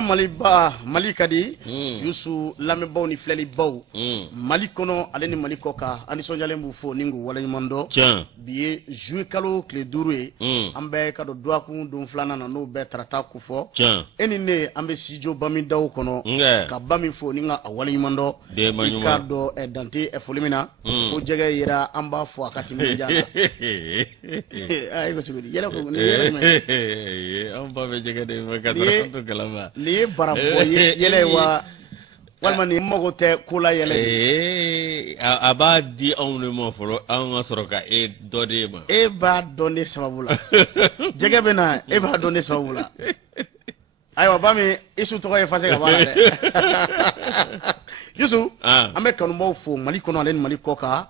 Maliba Malikadi Yusu lamɛnbaw ni filɛlibaw Mali kɔnɔ ale ni Mali kɔ kan an nisɔndiyalen b'u fo ni k'u waleɲumandɔn bi ye juillet kalo tile 5 ye an bɛ ka don duwakun don filanan na n'o bɛɛ tarata kofɔ e ni ne an bɛ studio Bami daw kɔnɔ ka Bami fo ni ka a waleɲumandɔn i k'a dɔn Dante foli min na ko jɛgɛ yera an b'a fɔ a ka timinadiya la ayi ko cogo di yɛlɛ ko ni yɛlɛ mɛ an ba bɛ jɛgɛ de ma ka dɔrɔn to kalama ni ye barabɔ ye yɛlɛ wa walima ni mago tɛ ko la yɛlɛ a b'a di anw de ma fɔlɔ an ka sɔrɔ ka dɔ de ma e b'a dɔn ne sababu la jɛgɛ bɛ na e b'a dɔn ne sababu la ayiwa Bami Isu tɔgɔ ye fase ka b'a la dɛ Yusu an bɛ kanubaw fo Mali kɔnɔ ale ni Mali kɔ kan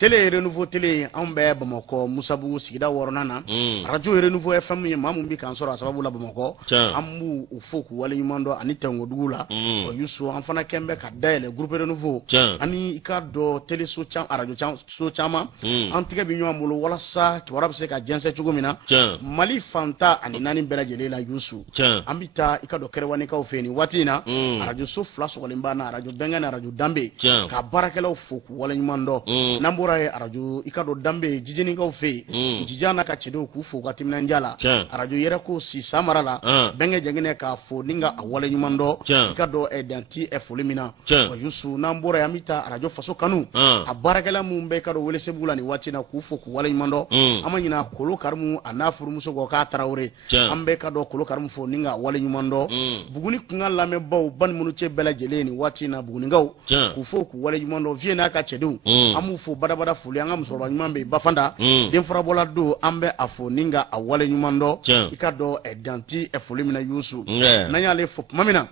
télé renouveau télé an bɛ Bamakɔ Musabugu sigida 6nan na radio renouveau FM ye maa mun bi k'an sɔrɔ a sababu la Bamakɔ an b'u fo k'u waleɲumandɔn ani Tɛnkodugu la Yusu an fana kɛn bɛ ka dayɛlɛ groupe renouveau ani i ka dɔn télé so radio so caman an tigɛ bi ɲɔgɔn bolo walasa kibaruya bɛ se ka jɛnsɛn cogo min na Mali fanta ani 4 bɛɛ lajɛlen la Yusu an bɛ taa i ka dɔn Kɛrɛwanikaw fɛ nin waati in na radio so 2 sɔgɔlen b'a na radio Bɛnkɛ na radio Danbe ka baarakɛlaw fo k'u waleɲumandɔn n'an bɔra ye radio i ka dɔn Danbe Jijenikaw fɛ yen Jija n'a ka cɛdenw k'u fo ka timinadiya la radio yɛrɛ ko si Samara la Bɛnkɛ Jɛngɛnɛ k'a fo ni ka a waleɲumandɔn i ka dɔn Danti foli min na Yusu n'an bɔra ye an bɛ taa radio Faso Kanu a baarakɛla mun bɛ i ka dɔn Welesebugu la nin waati na k'u fo k'u waleɲumandɔn an ma ɲina Kolo Karimu a n'a furumuso kɔ k'a Tarawele an bɛ ka dɔn Kolo Karimu fo ni ka waleɲumandɔn Buguni kunkan lamɛnbaw bani minnu cɛ bɛɛ lajɛlen nin waati na Bugunikaw k'u fo k'u waleɲumandɔn Vieux n'a ka cɛdenw an b'u fo badabada foli an ka musokɔrɔba ɲuman bɛ Bafanda den farabɔla don an bɛ a fo ni ka a waleɲumandɔn i ka dɔn Danti foli min na Yusu n'an y'ale fo tuma min na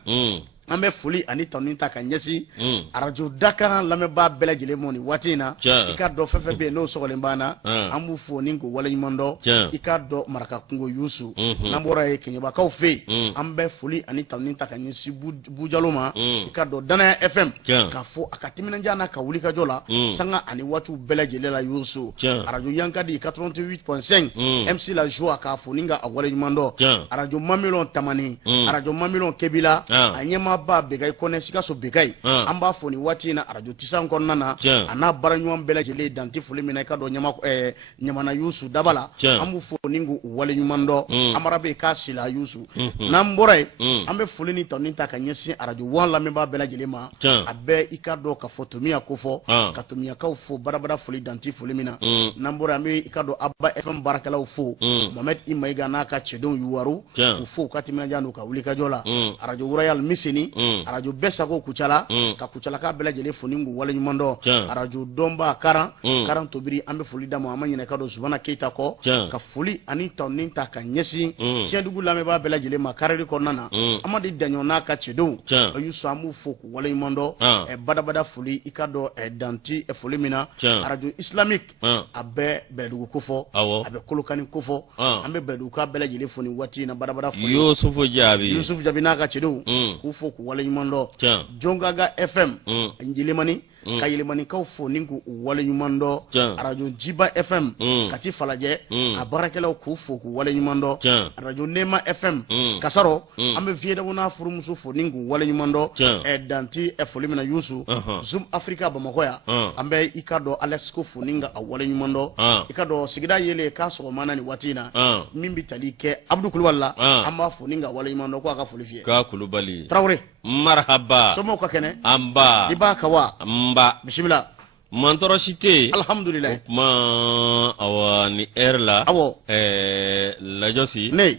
an bɛ foli ani tɔni ta ka ɲɛsin radio Dakar lamɛnbaa bɛɛ lajɛlen ma nin waati in na i ka dɔn fɛn fɛn bɛ yen n'o sɔgɔlen b'an na an b'u fo ni k'u waleɲumandɔn i ka dɔn Maraka kungo Yusu n'an bɔra ye Keɲebakaw fɛ yen an bɛ foli ani tɔni ta ka ɲɛsin Bujalo ma i ka dɔn Danaya FM ka fɔ a ka timinadiya n'a ka wulikajɔ la sanga ani waatiw bɛɛ lajɛlen la Yusu radio Yankadi 88.5 MC La Joie k'a fo ni ka a waleɲumandɔn radio Mamilon Tamani radio Mamilon Kebila a ɲɛma ba Begayi Kɔnɛ Sikaso Begayi an b'a fo ni waati in na radio Tisan kɔnɔna na a n'a baaraɲɔgɔn bɛɛ lajɛlen Danti foli min na i ka dɔn Ɲamana Yusu Dabala an b'u fo ni k'u waleɲumandɔn Amara bɛ k'a sila Yusu n'an bɔra yen an bɛ foli ni tɔni ta ka ɲɛsin radio 1 lamɛnbaa bɛɛ lajɛlen ma a bɛɛ i ka dɔn ka fɔ Tomiya ko fɔ ka Tomiyakaw fo badabada foli Danti foli min na n'an bɔra an bɛ i ka dɔn Abba FM baarakɛlaw fo Mohamed Imayiga n'a ka cɛdenw Yuwaru k'u fo ka timinadiya n'u ka wulikajɔ la radio Royal Miseni radio bɛɛ sago Kucala ka Kucalaka bɛɛ lajɛlen fo ni k'u waleɲumandɔn radio Dɔnba Karan Tobiri an bɛ foli d'a ma an ma ɲinɛ ka dɔn Zumana Keyita kɔ ka foli ani tɔni ta ka ɲɛsin Tiɲɛdugu lamɛnbaa bɛɛ lajɛlen ma carré kɔnɔna na Amadi Daɲɔn n'a ka cɛdenw Yusu an b'u fo k'u waleɲumandɔn badabada foli i ka dɔn Danti foli min na radio Islamique a bɛ Bɛlɛdugu ko fɔ a bɛ Kolokani ko fɔ an bɛ Bɛlɛdugu ka bɛɛ lajɛlen fo ni waati in na badabada foli Yusufu Jabi n'a ka cɛdenw k'u fo k'u waleɲumandɔn Jongaga FM Njilemani ka Yɛlɛmanikaw fo ni k'u waleɲumandɔn radio Jiba FM Kati Falajɛ a baarakɛlaw k'u fo k'u waleɲumandɔn radio Nema FM Kasaro an bɛ Vieux n'a furumuso fo ni k'u waleɲumandɔn Danti foli min na Yusu Zoom Africa Bamakɔ yan an bɛ i ka dɔn Alex ko fo ni ka a waleɲumandɔn i ka dɔn sigida yele k'a sɔgɔmana ni waati in na min bɛ tali kɛ Abdou Kulubali la an b'a fo ni ka waleɲumandɔn ko a ka foli fiyɛ ka Kulubali Tarawele marhaba somɔgɔw ka kɛnɛ an ba i b'a ka wa bisimila mantɔrɔsi tɛ yen alhamdulilayi o kuma awa ni heure la awɔ lajɔsi ne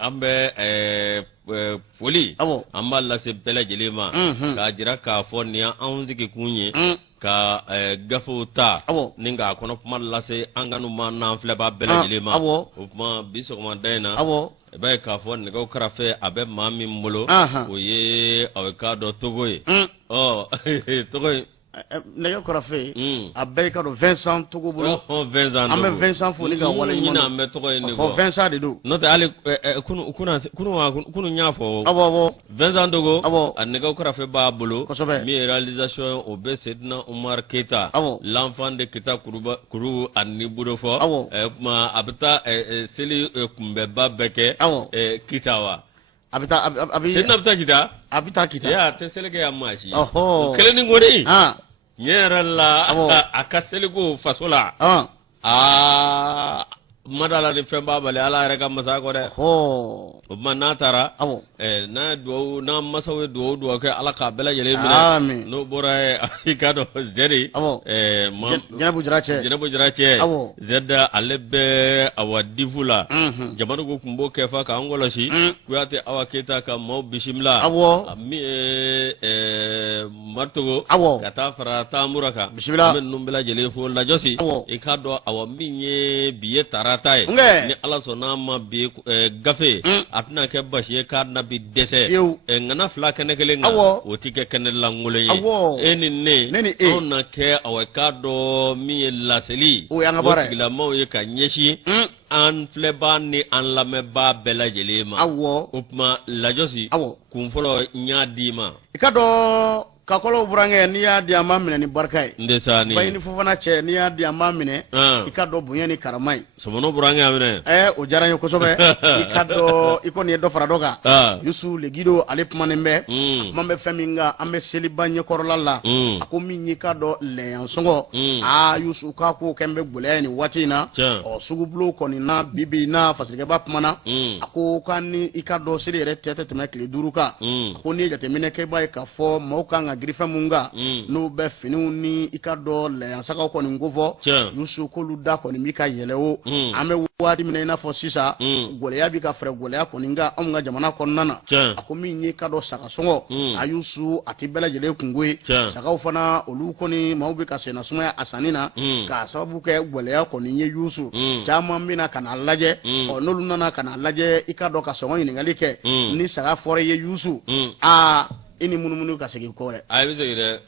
an bɛ foli an b'a lase bɛɛ lajɛlen ma k'a jira k'a fɔ nin y'anw sigikun ye ka gafew ta ni k'a kɔnɔ kuma lase an kanu ma n'an filɛbaa bɛɛ lajɛlen ma o kuma bi sɔgɔmada in na i b'a ye k'a fɔ nɛgɛw kɛrɛfɛ a bɛ maa min bolo o ye aw k'a dɔn Togo ye Togo ye nɛgɛ kɔrɔfɛ a bɛɛ ka dɔn Vincent Togo bolo Vincent an bɛ Vincent fo ni ka waleɲumandɔn an bɛ tɔgɔ ye ne fɔ Vincent de don n'o tɛ hali kunu y'a fɔ awɔ Vincent Togo a nɛgɛw kɛrɛfɛ b'a bolo min ye réalisation o bɛ Sedina Umar Keita l'enfant de Keita Kuru ani Budo fɔ kuma a bɛ taa seli kunbɛba bɛɛ kɛ Keita wa abita kita abita kita ya te selege amashi oho keleni ngori ha nyeralla akaseligo fasola madala ni femba bale ala reka masako de ho man natara na do na masawe do ke ala ka bela yele mi no bora ikado zeri janabu jirache zedda alebe awadivula jamanu go kumbo kefa ka angolo shi kuyate awaketa ka mo bishimla mi martogo kata farata muraka men numbela jele fo la josi ikado awambinye biye tara ni ala sona ma bi gafe atna ke bashi ka na bi dese ngana fla kene kele nga o tike kene langule eni ne ona ke awaka do mi laseli o gila mo ye ka nyeshi an fleba ni an lame ba bela jelema upma lajosi kumfolo nyadima ikado kakolo burange ni ya di amamine ni barkai ndesani bayini fofana che ni ya di amamine ikado bunya ni karamai somono burange amine o jaranyo kosobe ikado ikoni do faradoka yusu legido alepmanembe mambe feminga ambe selibanye korolalla akomi ni kado le ansongo yusu kako kembe buleni watina o sugublo koni na bibi na fasike bapmana ako kani ikado sirere tete temekli duruka akoni jatemine keba ka fo mauka grifa munga no be finiu ni ikado le ansaka ko ni ngovo yusu ko luda ko ni mika yelewo ame wadi mina ina fo sisa gole ya bi ka fere gole ya ko ninga nga jamana ko nana akomi ni kado saka songo ayusu atibela jele kungwe saka ufana olu ko ni maubi ka sena suma asanina ka sababu ke gole ya ko ni yusu jama mina kana laje onolu nana kana laje ikado ka songo ni ngalike ni saka fore ye yusu ini munumunu ka segi kore ayize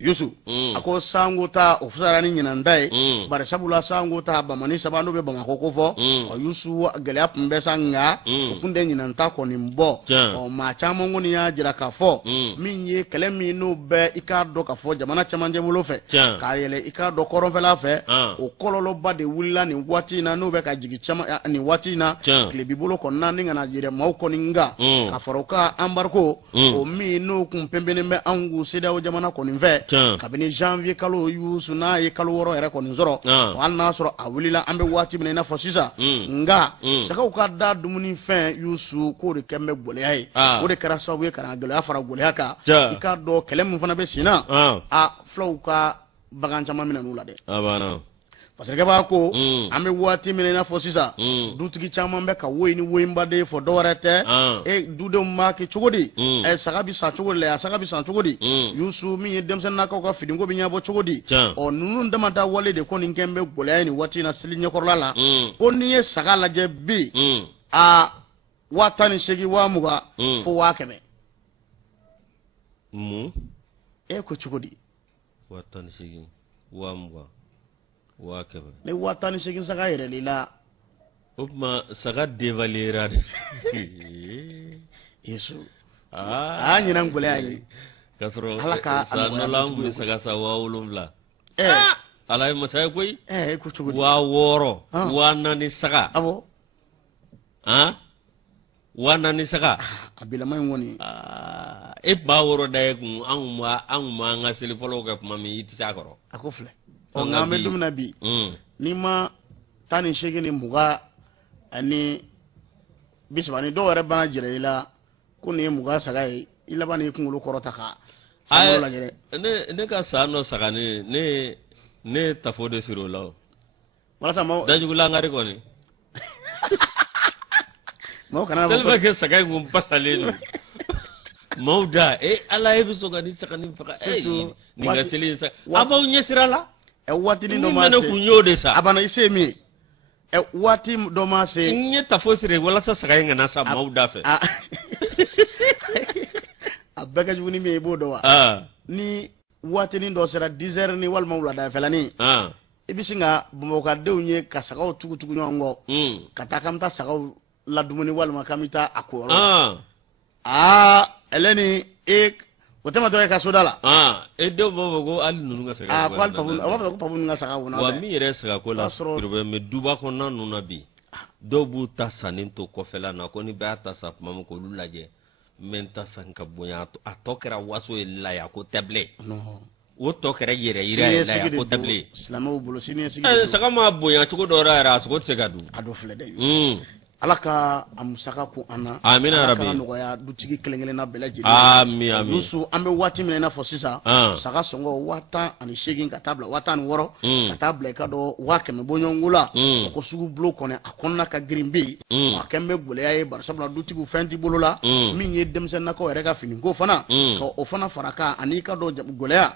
yusu ako sanguta ofusara ni nyinandai bare sabula sanguta bamani sabando be bamako kofo o yusu gele apmbe sanga okunde nyinanta ko ni mbo o ma chamo ngoni ya jira kafo minye kelemi no be ikado kafo jamana chamanje bulofe ka yele ikado koronfela fe o kololo bade wulila ni wati na no be ka jigi chama ni wati na klebi bulo ko nan ngana jire mauko ninga ka faroka ambarko o mi no kumpembene me angu sida o jamana ko ni ve kabini janvier kalo yusu na ye kalo woro ere ko nzoro wal nasro awulila ambe wati bina na fosisa nga saka uka da dumuni fen yusu ko de kembe gole ay ko de kara sabu ye kara gele afara gole haka ika do kelem fana be sina flow ka bagan chama mina nula de abana parce que ba ko ambe wati mina na fosisa dutigi chama mbe ka woyni woyimba de fo dorete dude maki chogodi saka bi sa chogodi le saka bi sa chogodi yusu mi demsen na ko fidingo bi nyabo chogodi o nunu ndama da wale de ko ni kembe gole ni wati na silinye korlala ko ni ye saka la je bi watani shegi wa muga fo wakeme ko chogodi watani shegi wa muga wakebe ne watani shegi saka yere lila upma saka devalera yesu nyina ngule ayi kasro sanolam saka sawa ulumla alay masay koy ko chugudi wa woro wanani saka wanani saka abila may ngoni ba woro day ko anguma ngasili folo ko mami iti sakoro akofle o ngame dumna bi ni ma tani shege ni muga ani bisbani do wara bana jire ila kuni muga sagai ila bani kungulu korota ka sanola jere ne ka sano sagani ne tafode siro law wala sama dajugula ngari ko ni mo kana selba ke sagai gum pasalenu mauda ala ebiso gani sakani faka ni ngasili sa aba unyesirala wati ni do ma se kunyode sa abana isemi wati do ma se nye tafosire wala sa sagai ngana sa mauda fe abaga juni me bodo wa ni wati ni do sera 10h ni wal mawla da felani ibisinga bumoka dewnye kasagaw tugutugu nyongo katakamta sagaw ladumuni wal makamita akoro eleni wotema to ka sodala edo bobo ali nunu nga saka kwal pabun nga saka wona wa mi yere saka ko la probe me duba ko nanu na bi dɔw b'u ta sanni to kɔfɛla na ko ni bɛɛ ta sa kuma min k'olu lajɛ n ta san ka bonya a tɔ kɛra waso ye laya ko tɛbilen o tɔ kɛra yɛrɛ yira ye laya ko tɛbilen silamɛw bolo sini saga ma bonya cogo dɔ yɛrɛ a sogo tɛ se ka dun a dɔ filɛ dɛ ala ka a musaka ko an na amina ala rabi ka nɔgɔya dutigi kelen-kelenna bɛɛ lajɛlen ami ami Yusu an bɛ waati min na fɔ sisan saga sɔngɔ 18,000 ka taa bila 16,000 ka taa bila i ka dɔn 100,000 bɔɲɔgɔnko la ko sugu bulon kɔnɔ a kɔnɔna ka girin bɛ yen a kɛn bɛ gɛlɛya ye barisabula dutigiw fɛn t'i bolo la min ye denmisɛnninnakaw yɛrɛ ka finiko fana ka o fana fara kan ani ka dɔn gɛlɛya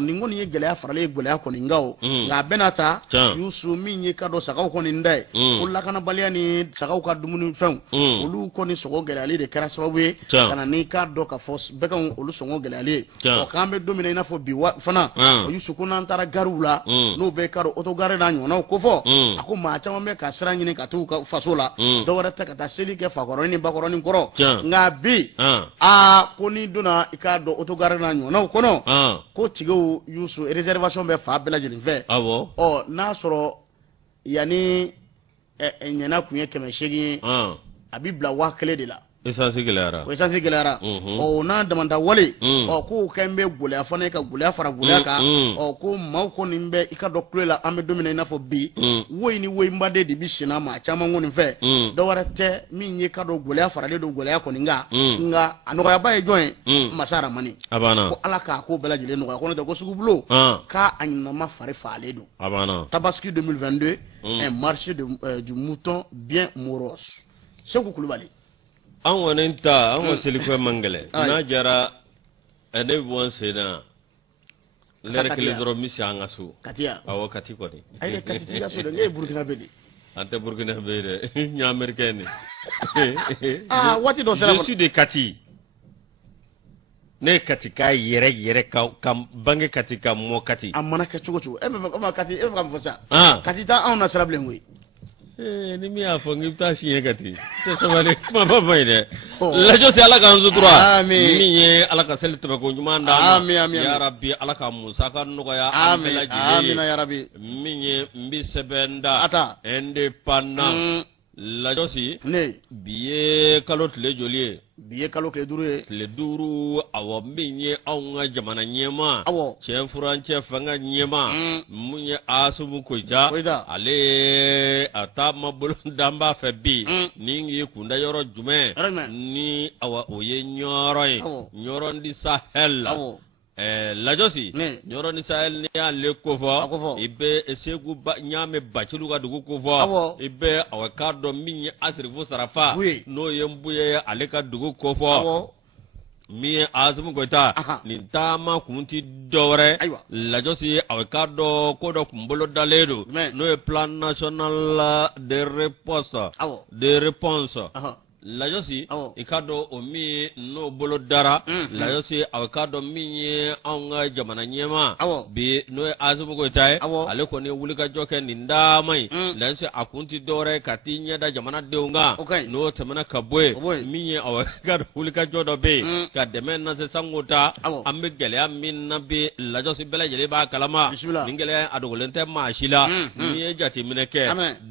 nin kɔni ye gɛlɛya faralen ye gɛlɛya kɔni nka nka a bɛna ta Yusu min ye ka dɔn sagaw kɔni da ye ko lakanabaliya ni sagaw ka dumuni fɛnw olu kɔni sɔngɔ gɛlɛyali de kɛra sababu ye ka na n'i k'a dɔn ka fɔ bɛɛ olu sɔngɔ gɛlɛyali ye k'an bɛ don min na i n'a fɔ bi fana Yusu ko n'an taara gariw la n'o bɛ ka dɔn otogari n'a ɲɔgɔnnaw ko fɔ a ko maa caman bɛ ka sira ɲini ka t'u ka faso la dɔwɛrɛ tɛ ka taa seli kɛ fakɔrɔni ni bakɔrɔni kɔrɔ nka bi ko n'i donna i k'a dɔn otogari n'a ɲɔgɔnnaw kɔnɔ ko tigiw Yusu réservation bɛ fa bɛɛ lajɛlen fɛ n'a sɔrɔ yanni ɲɛna kun ye 800 ye a bi bila 1000 de la essence gɛlɛyara n'a damanta wale k'o kɛn bɛ gɛlɛya fana ka gɛlɛya fara gɛlɛya kan ko maaw kɔni bɛ i ka dɔn kulo la an bɛ don min na i n'a fɔ bi woyi ni woyinbaden de bi senna maa caman kɔni fɛ dɔwɛrɛ tɛ min ye ka dɔn gɛlɛya faralen don gɛlɛya kɔni kan nka a nɔgɔyaba ye jɔn ye masa Ramani ko ala k'a ko bɛɛ lajɛlen nɔgɔya ko n'o tɛ ko sugu bulon k'a ɲinama fari faalen don Tabaski 2022 un marché du mouton bien moros Seku Kulubali an kɔni ta an ka selikɛ man gɛlɛ n'a jara ne bɛ bɔ n sen na lɛrɛ kelen dɔrɔn n bɛ se an ka so awɔ Kati kɔni ayi Kati t'i ka so dɛ ne ye Burukina bɛ de an tɛ Burukina bɛ dɛ n ye Américain de waati dɔ sera je suis de Kati ne ye Kati k'a yɛrɛ ka bange Kati ka mɔ Kati a mana kɛ cogo cogo e bɛ Kati e bɛ ka mun fɔ sa Kati t'a anw na sira bilen koyi ni min y'a fɔ n k'i bɛ taa siɲɛ Kati tɛ sabali kuma ba ma ye dɛ lajɔ tɛ ala k'an sutura min ye ala ka seli tɛmɛ ko ɲuman d'a ma ya Rabbi ala ka musaka nɔgɔya an bɛɛ lajɛlen ye min ye n bɛ sɛbɛn da indépendant lajɔ si bi ye kalo tile joli ye bi ye kalo tile 5 ye tile 5 awɔ min ye anw ka jamana ɲɛma cɛ furancɛ fanga ɲɛma mun ye Asumu Koyita ale a taa ma bolo danba fɛ bi ni ye kunda yɔrɔ jumɛn ni awɔ o ye ɲɔrɔ ye ɲɔrɔ di Sahel lajɔsi ɲɔrɔ ni Sahel ni y'ale ko fɔ i bɛ Segu ɲaamɛ Bacilu ka dugu ko fɔ i bɛ awɔ k'a dɔn min ye Asirifu Sarafa n'o ye Nbuye ale ka dugu ko fɔ min ye Asumu Koyita nin taama kun ti dɔwɛrɛ lajɔsi awɔ k'a dɔn ko dɔ kun bolo dalen don n'o ye plan national de réponse lajɔsi i ka dɔn o min n'o bolo dara lajɔsi a ka dɔn min ye anw ka jamana ɲɛma bi n'o ye Asumu Koyita ye ale kɔni ye wulikajɔ kɛ nin dama ye lajɔsi a kun ti dɔwɛrɛ ka t'i ɲɛda jamanadenw kan n'o tɛmɛna ka bɔ yen min ye awɔ ka wulikajɔ dɔ bɛ yen ka dɛmɛ nase sango ta an bɛ gɛlɛya min na bi lajɔsi bɛɛ lajɛlen b'a kalama nin gɛlɛya a dogolen tɛ maa si la n'i ye jateminɛ kɛ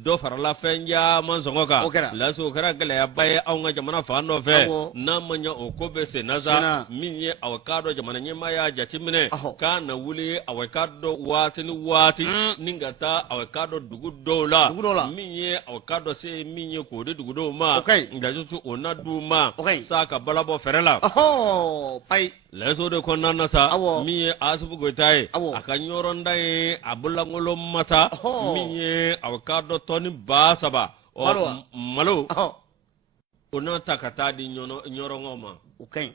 dɔ farala fɛn caman sɔngɔ kan lajɔsi o kɛra gɛlɛyaba ye anw ka jamana fan dɔ fɛ n'a ma ɲɛ o ko bɛ sen na sa min ye awɔ k'a dɔn jamana ɲɛmaa y'a jateminɛ k'a na wuli awɔ k'a dɔn waati ni waati ni ka taa awɔ k'a dɔn dugu dɔw la min ye awɔ k'a dɔn se min ye k'o di dugudenw ma nka o na d'u ma sa ka balabɔ fɛrɛ la lɛso de kɔnɔna na sa min ye Asumu Koyita ye a ka ɲɔrɔnda ye a bololankolon mata min ye awɔ k'a dɔn tɔni 3,000 malo o n'a ta ka taa di ɲɔrɔngɔw ma o kaɲi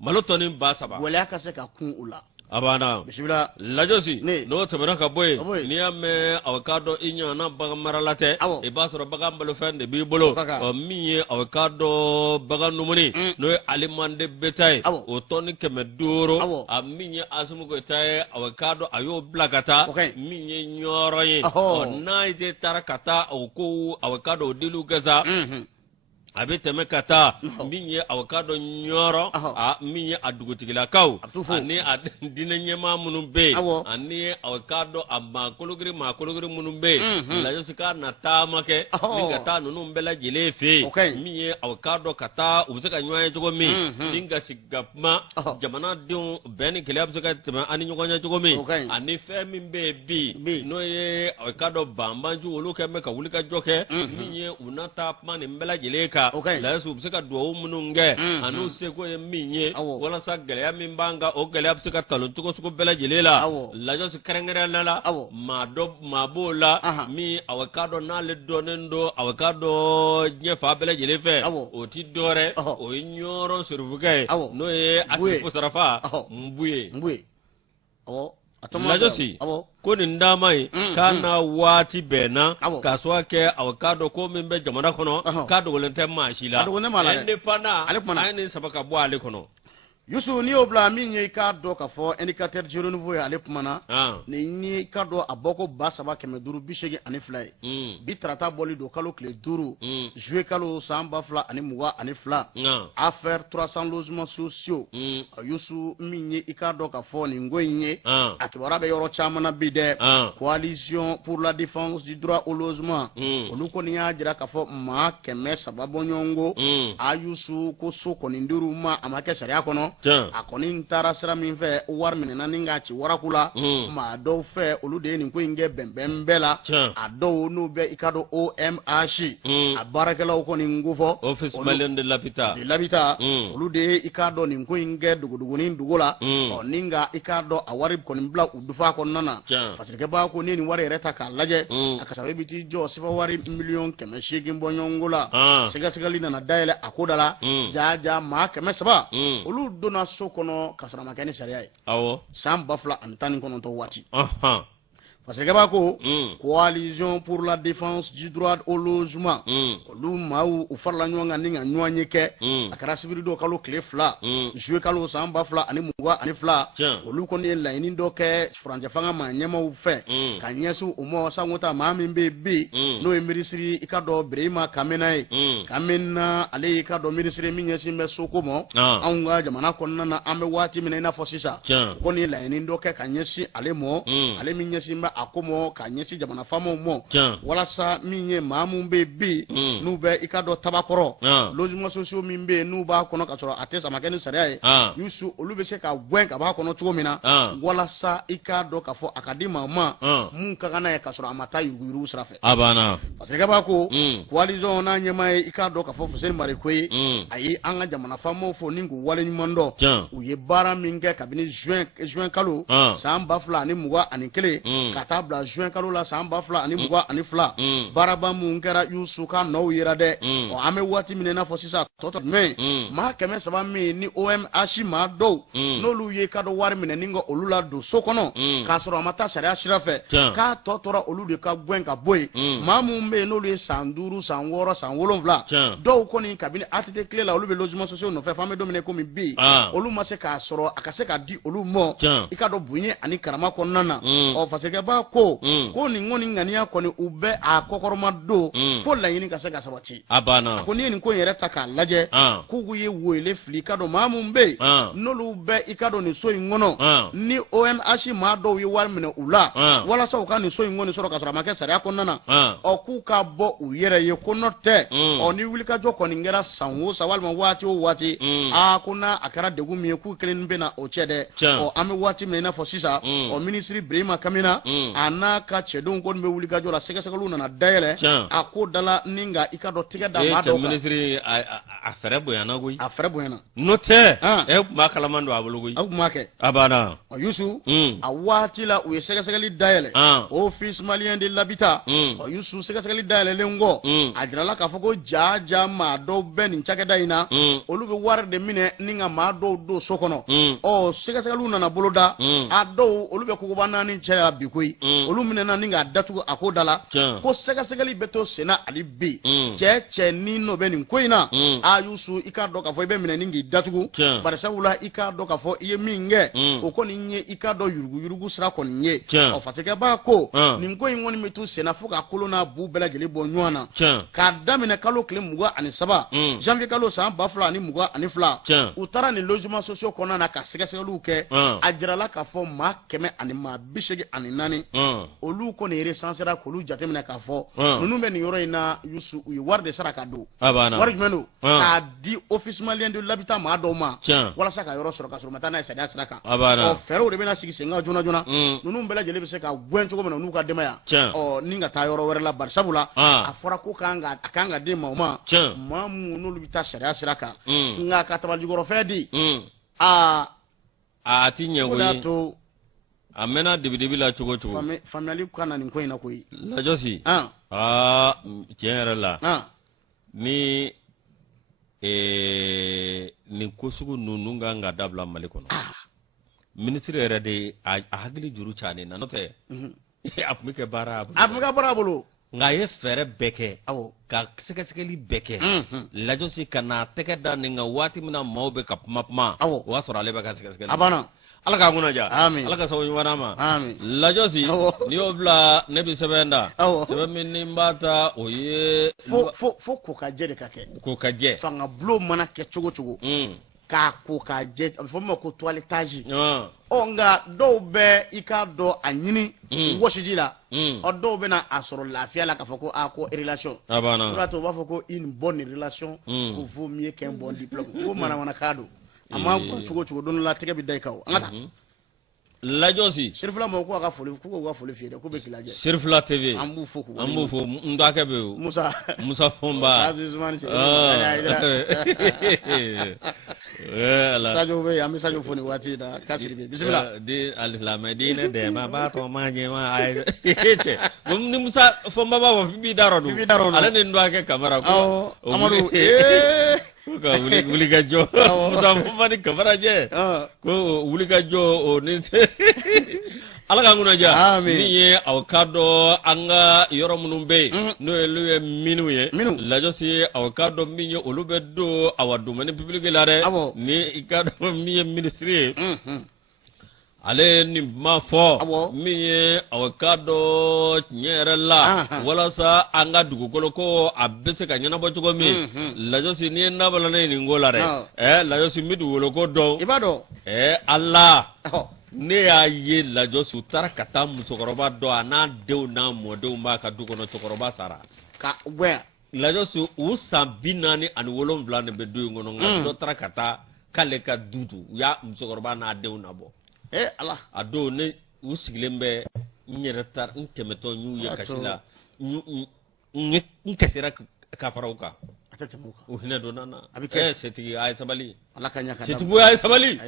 malo tɔni 3,000 waleya ka se ka kun u la a banna bisimila lajɔsi n'o tɛmɛna ka bɔ yen n'i y'a mɛn awɔ k'a dɔn i ɲɔgɔnna bagan marala tɛ i b'a sɔrɔ bagan balofɛn de b'i bolo min ye awɔ k'a dɔn bagan numuni n'o ye alimande beta ye o tɔni 500 a min ye Asumu Koyita ye awɔ k'a dɔn a y'o bila ka taa min ye ɲɔrɔ ye n'a ye taara ka taa o ko awɔ k'a dɔn o diliw kɛ sa a bɛ tɛmɛ ka taa min ye aw ka dɔn ɲɔrɔ min ye a dugutigilakaw ani a diinɛ ɲɛmaa minnu bɛ yen ani aw ka dɔn a maa kologiri minnu bɛ yen lajosi ka na taama kɛ ni ka taa ninnu bɛɛ lajɛlen fɛ yen min ye aw ka dɔn ka taa u bɛ se ka ɲɔgɔn ye cogo min ni ka sigi ka kuma jamanadenw bɛn ni gɛlɛya bɛ se ka tɛmɛ ani ɲɔgɔn ye cogo min ani fɛn min bɛ yen bi n'o ye aw ka dɔn banbanju olu kɛ bɛ ka wuli ka jɔ kɛ min ye u na taa kuma nin bɛɛ lajɛlen kan lajosi u bɛ se ka dugawu minnu kɛ ani u seko ye min ye walasa gɛlɛya min b'an kan o gɛlɛya bɛ se ka talon cogo sugu bɛɛ lajɛlen la lajosi kɛrɛnkɛrɛnnen la maa b'o la min aw ka dɔn n'ale dɔnnen don aw ka dɔn diɲɛ fa bɛɛ lajɛlen fɛ o ti dɔwɛrɛ o ye ɲɔrɔ surufukɛ ye n'o ye Asifu Sarafa Nbu ye lajosi ko nin dama ye k'a na waati bɛnna k'a sɔrɔ kɛ aw ka dɔn ko min bɛ jamana kɔnɔ k'a dogolen tɛ maa si la indépendant a ye nin saba ka bɔ ale kɔnɔ. Yusu n'i y'o bila min ye i k'a dɔn k'a fɔ indicateur zéro niveau ye ale kumana nin ye i k'a dɔn a bɔ ko 3,582 ye bi tarata bɔli don kalo tile 5 juillet kalo san 2022 affaire 300 logements sociaux Yusu min ye i k'a dɔn k'a fɔ nin ko in ye a kibaruya bɛ yɔrɔ caman na bi dɛ coalition pour la défense du droit au logement olu kɔni y'a jira k'a fɔ maa 300 bɔ ɲɔgɔn ko a Yusu ko so kɔni dir'u ma a ma kɛ sariya kɔnɔ a kɔni taara sira min fɛ wari minɛna ni k'a ci waraku la maa dɔw fɛ olu de ye nin ko in kɛ bɛnbɛn bɛɛ la a dɔw n'u bɛ i ka dɔn OMH a baarakɛlaw kɔni n ko fɔ Office Malien de l'Habitat olu de ye i ka dɔn nin ko in kɛ dugudugunin dugu la ni nka i ka dɔn a wari kɔni bila u dufa kɔnɔna na fasikɛbaa ko ni nin wari yɛrɛ ta k'a lajɛ a kasara i bɛ t'i jɔ sɛbɛn wari 1,800,000 bɔ ɲɔgɔn ko la sɛgɛsɛgɛli nana dayɛlɛ a ko da la jaa maa 300 olu donna so kɔnɔ ka sɔrɔ a ma kɛ ni sariya ye san 2019 waati parce que kaba ko coalition pour la défense du droit au logement olu maaw u farala ɲɔgɔn kan ni ka ɲɔgɔn ye kɛ a kɛra sibiri don kalo tile 2 juillet kalo san 2022 olu kɔni ye laɲini dɔ kɛ furancɛ fanga maa ɲɛmaw fɛ ka ɲɛsin u ma sanko ta maa min bɛ bi n'o ye minisiri i ka dɔn Birahima Kamena ye Kamena ale y'i ka dɔn minisiri min ɲɛsin bɛ soko ma anw ka jamana kɔnɔna na an bɛ waati min na i n'a fɔ sisan u kɔni ye laɲini dɔ kɛ ka ɲɛsin ale ma ale min ɲɛsin bɛ a ko mɔ ka ɲɛsin jamana faamaw mɔ walasa min ye maa mun bɛ bi n'u bɛ i ka dɔn tabakɔrɔ logements sociaux min bɛ n'u b'a kɔnɔ ka sɔrɔ a tɛ sama kɛ ni sariya ye Yusu olu bɛ se ka gɛn ka b'a kɔnɔ cogo min na walasa i k'a dɔn k'a fɔ a ka di maa ma mun ka kan n'a ye ka sɔrɔ a ma taa yuruguyurugu sira fɛ parce que kaba ko coalition n'a ɲɛmaa ye i k'a dɔn k'a fɔ Fuseni Mariko ye a ye an ka jamana faamaw fo ni k'u waleɲuman dɔn u ye baara min kɛ kabini juin kalo san 2021 ka taa bila juin kalo la san 2022 baaraba mun kɛra Yusu ka nɔw yera dɛ an bɛ waati min n'a fɔ sisan tɔtɔ jumɛn maa 300 min ni OMH maa dɔw n'olu ye ka dɔn wari minɛ ni ka olu la don so kɔnɔ k'a sɔrɔ a ma taa sariya sira fɛ k'a tɔ tora olu de ka gɛn ka bɔ yen maa mun bɛ yen n'olu ye san 5 san 6 san 7 dɔw kɔni kabini ATT tile la olu bɛ logements sociaux nɔfɛ f'an bɛ don min na komi bi olu ma se k'a sɔrɔ a ka se ka di olu mɔ i ka dɔn bonya ani karama kɔnɔna na fasikɛbaa ko nin kɔni ŋaniya kɔni u bɛ a kɔkɔrɔma don fo laɲini ka se ka sabati a ko n'i ye nin ko in yɛrɛ ta k'a lajɛ k'u ye wele fili i ka dɔn maa mun bɛ yen n'olu bɛ i ka dɔn nin so in kɔnɔ ni OMH maa dɔw ye wari minɛ u la walasa u ka nin so in kɔni sɔrɔ ka sɔrɔ a ma kɛ sariya kɔnɔna na k'u ka bɔ u yɛrɛ ye ko n'o tɛ ni wulikajɔ kɔni kɛra san o san walima waati o waati ko n'a a kɛra degun min ye k'u kelen bɛ na o cɛ dɛ an bɛ waati min i n'a fɔ sisan minisiri Birahima Kamena a n'a ka cɛdenw kɔni bɛ wulikajɔ la sɛgɛsɛgɛliw nana dayɛlɛ a ko dala ni nka i ka dɔn tigɛ da maa dɔw kan minisiri a fɛrɛ bonyana koyi a fɛrɛ bonyana n'o tɛ e tun b'a kalaman don a bolo koyi aw tun b'a kɛ a banna Yusu a waati la u ye sɛgɛsɛgɛli dayɛlɛ Office Malien de l'Habitat Yusu sɛgɛsɛgɛli dayɛlɛlen kɔ a jirala k'a fɔ ko jaa maa dɔw bɛ nin cakɛda in na olu bɛ wari de minɛ ni ka maa dɔw don so kɔnɔ sɛgɛsɛgɛliw nana boloda a dɔw olu bɛ kogoba 4 cɛ ya bi koyi koyi olu minɛna ni k'a datugu a ko da la ko sɛgɛsɛgɛli bɛ to senna ali bi cɛ ni n'o bɛ nin ko in na a Yusu i k'a dɔn k'a fɔ i bɛ minɛ ni k'i datugu barisabula i k'a dɔn k'a fɔ i ye min kɛ o kɔni ye i k'a dɔn yurugu sira kɔni ye ɔ fasikɛba ko nin ko in kɔni bɛ to senna fo ka kolo n'a bu bɛɛ lajɛlen bɔ ɲɔgɔn na k'a daminɛ kalo tile 23 janvier kalo san 2022 u taara nin logement sociaux kɔnɔna na ka sɛgɛsɛgɛliw kɛ a jirala k'a fɔ maa 100 ani maa 84 olu kɔni recensera k'olu jateminɛ k'a fɔ ninnu bɛ nin yɔrɔ in na Yusu u ye wari de sara ka don wari jumɛn don k'a di office malien de l'habitat maa dɔw ma walasa ka yɔrɔ sɔrɔ ka sɔrɔ ma taa n'a ye sariya sira kan ɔ fɛɛrɛw de bɛna sigi sen kan joona joona ninnu bɛɛ lajɛlen bɛ se ka gɛn cogo min na n'u ka denbaya ɔ ni ka taa yɔrɔ wɛrɛ la barisabula a fɔra ko a kan ka di maaw ma maa minnu n'olu bɛ taa sariya sira kan nka ka tabalikɔrɔfɛn di a ti ɲɛ o ye a mɛnna dibidibi la cogo cogo faamuyali ka na nin ko in na koyi Lajɔsi tiɲɛ yɛrɛ la ni nin ko sugu ninnu kan ka dabila Mali kɔnɔ minisiri yɛrɛ de a hakili juru caani na n'o tɛ a tun bɛ kɛ baara a bolo nka a ye fɛɛrɛ bɛɛ kɛ ka sɛgɛsɛgɛli bɛɛ kɛ Lajɔsi ka n'a tɛgɛ da nin kan waati min na maaw bɛ ka kuma o y'a sɔrɔ ale bɛ ka sɛgɛsɛgɛli Ala k'a kunnaja Ala ka sababu ɲuman ma Lajɔsi n'i y'o bila ne bɛ sɛbɛn da sɛbɛn min ni n b'a ta o ye fo ko ka jɛ de ka kɛ ko ka jɛ fanga bulon mana kɛ cogo cogo k'a ko ka jɛ a bɛ fɔ min ma ko toilettage nka dɔw bɛ i k'a dɔn a ɲini wɔsiji la dɔw bɛ na a sɔrɔ lafiya la k'a fɔ ko ko relation o b'a to u b'a fɔ ko une bonne relation ko vaut mieux qu'un bon diplôme ko manamanakan don a ma cogo cogo don la tɛgɛ bɛ da i kan an ka taa Lajɔsi Serifula ma ko ka foli fiye dɛ ko bɛ k'i lajɛ Serifula TV an b'u fo n dɔgɔkɛ bɛ yen Musa Fɔnba Sadio bɛ yen an bɛ Sadio fo nin waati in na k'a siri bɛ bisimila di alifilamɛ diinɛ dɛmɛ b'a fɔ maa ɲɛ ma ayi ni Musa Fɔnba b'a fɔ f'i da rɔ don ale ni n dɔgɔkɛ Kamara ko Amadu ko ka wuli ka jɔ Musa Fɔnba ni Kamara cɛ ko wuli ka jɔ o ni Ala ka kunnaja min ye aw ka dɔn an ka yɔrɔ minnu bɛ yen n'o ye minnu ye Lajɔsi aw ka dɔn min ye olu bɛ don aw domaine public la dɛ ni i ka dɔn min ye ministre ye ale nin ma fɔ min ye aw ka dɔn tiɲɛ yɛrɛ la walasa an ka dugukolo ko a bɛ se ka ɲɛnabɔ cogo min Lajɔsi n'i ye nabalana nin ko la dɛ Lajɔsi n bɛ dugukolo ko dɔn i b'a dɔn Allah ne y'a ye Lajɔsi u taara ka taa musokɔrɔba dɔ a n'a denw n'a mɔdenw b'a ka du kɔnɔ cɛkɔrɔba sara ka gɛn Lajɔsi u san 47 de bɛ du in kɔnɔ nka dɔ taara ka taa k'ale ka du u y'a musokɔrɔba n'a denw nabɔ Ala a don ne u sigilen bɛ n yɛrɛ taara n tɛmɛtɔ n y'u ye kasi la n kasira ka fara u kan u hinɛ donna na setigi a ye sabali setigiw a ye sabali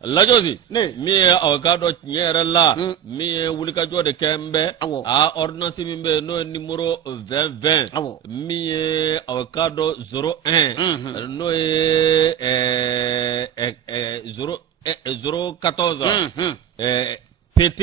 Lajɔsi min ye aw ka dɔn tiɲɛ yɛrɛ la min ye wulikajɔ de kɛ n bɛ ordonnance min bɛ yen n'o ye numéro 2020 min ye aw ka dɔn 01 n'o ye 014 PT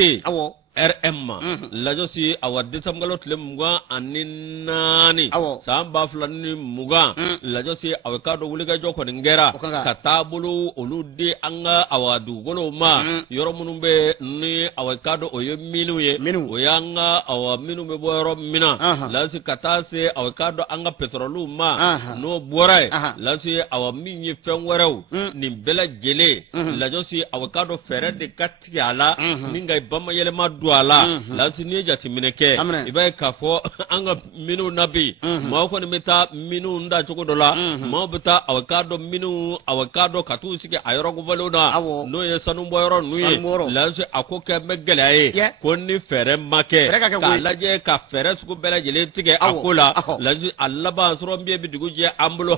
RM Lajɔsi awa décembre kalo tile 24 san 2020 Lajɔsi awa ka dɔn wulikajɔ kɔni kɛra ka taabolo olu di an ka awa dugukolow ma yɔrɔ minnu bɛ ni awa ka dɔn o ye minnu ye o y'an ka awa minnu bɛ bɔ yɔrɔ min na Lajɔsi ka taa se awa ka dɔn an ka pétrole ma n'o bɔra ye Lajɔsi awa min ye fɛn wɛrɛw nin bɛɛ lajɛlen Lajɔsi awa ka dɔn fɛɛrɛ de ka tigɛ a la ni ka bamayɛlɛma don a la Lajɔsi n'i ye jateminɛ kɛ i b'a ye k'a fɔ an ka minnu na bi maaw kɔni bɛ taa minnu da cogo dɔ la maaw bɛ taa aw ka dɔn minnu aw ka dɔn ka t'u sigi a yɔrɔ kofɔlenw na n'o ye sanubɔyɔrɔ ninnu ye Lajɔsi a ko kɛ bɛ gɛlɛya ye ko ni fɛɛrɛ ma kɛ k'a lajɛ ka fɛɛrɛ sugu bɛɛ lajɛlen tigɛ a ko la Lajɔsi a laban sɔrɔ min bɛ dugu jɛ an bolo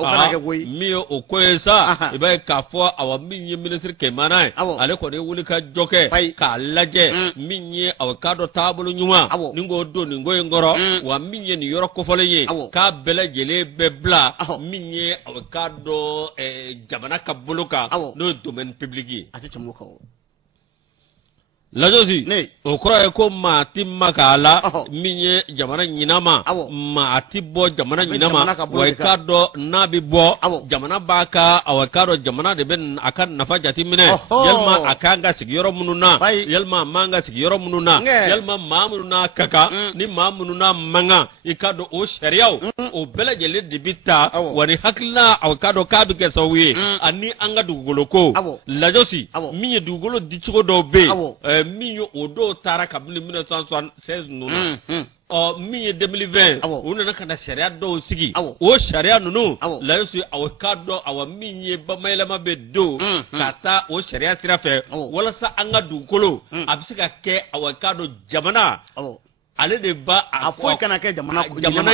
min ye o ko ye sa i b'a ye k'a fɔ awa min ye minisiri Kɛmana ye ale kɔni ye wuli ka jɔ kɛ k'a lajɛ min ye aw ka dɔn taabolo ɲuman ni k'o don nin ko in kɔrɔ wa min ye nin yɔrɔ kofɔlen ye k'a bɛɛ lajɛlen bɛ bila min ye aw ka dɔn jamana ka bolo kan n'o ye domaine public ye lajosi o kɔrɔ ye ko maa ti maka la min ye jamana ɲinama maa ti bɔ jamana ɲinama wa i k'a dɔn n'a bɛ bɔ jamana b'a ka wa i k'a dɔn jamana de bɛ a ka nafa jate minɛ yalima a kan ka sigi yɔrɔ minnu na yalima a man ka sigi yɔrɔ minnu na yalima maa minnu n'a ka kan ni maa minnu n'a man kan i k'a dɔn o sariyaw o bɛɛ lajɛlen de bɛ ta wa ni hakilina a k'a dɔn k'a bɛ kɛ sababu ye ani an ka dugukolo ko lajosi min ye dugukolo dicogo dɔw bɛ yen min ye o dɔw taara kabini 1976 ninnu na min ye 2020 u nana ka na sariya dɔw sigi o sariya ninnu lajosi aw k'a dɔn aw min ye bamayɛlɛma bɛ don ka taa o sariya sira fɛ walasa an ka dugukolo a bɛ se ka kɛ aw k'a dɔn jamana ale de ba a foyi kana kɛ jamana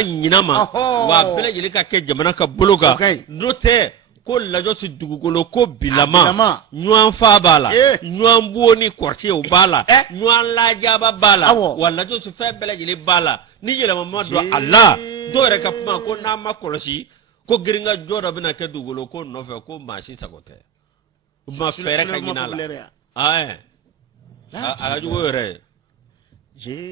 ɲinama wa bɛɛ lajɛlen ka kɛ jamana ka bolo kan n'o tɛ ko lajosi dugukolo ko bilama ɲɔgɔn fa b'a la ɲɔgɔn bo ni kɔrɔsiw b'a la ɲɔgɔn lajaba b'a la wa lajosi fɛn bɛɛ lajɛlen b'a la ni yɛlɛma don a la dɔw yɛrɛ ka kuma ko n'a ma kɔlɔsi ko girinka jɔ dɔ bɛna kɛ dugukolo ko nɔfɛ ko maa si sago tɛ u ma fɛɛrɛ ka ɲin'a la a ka jugu yɛrɛ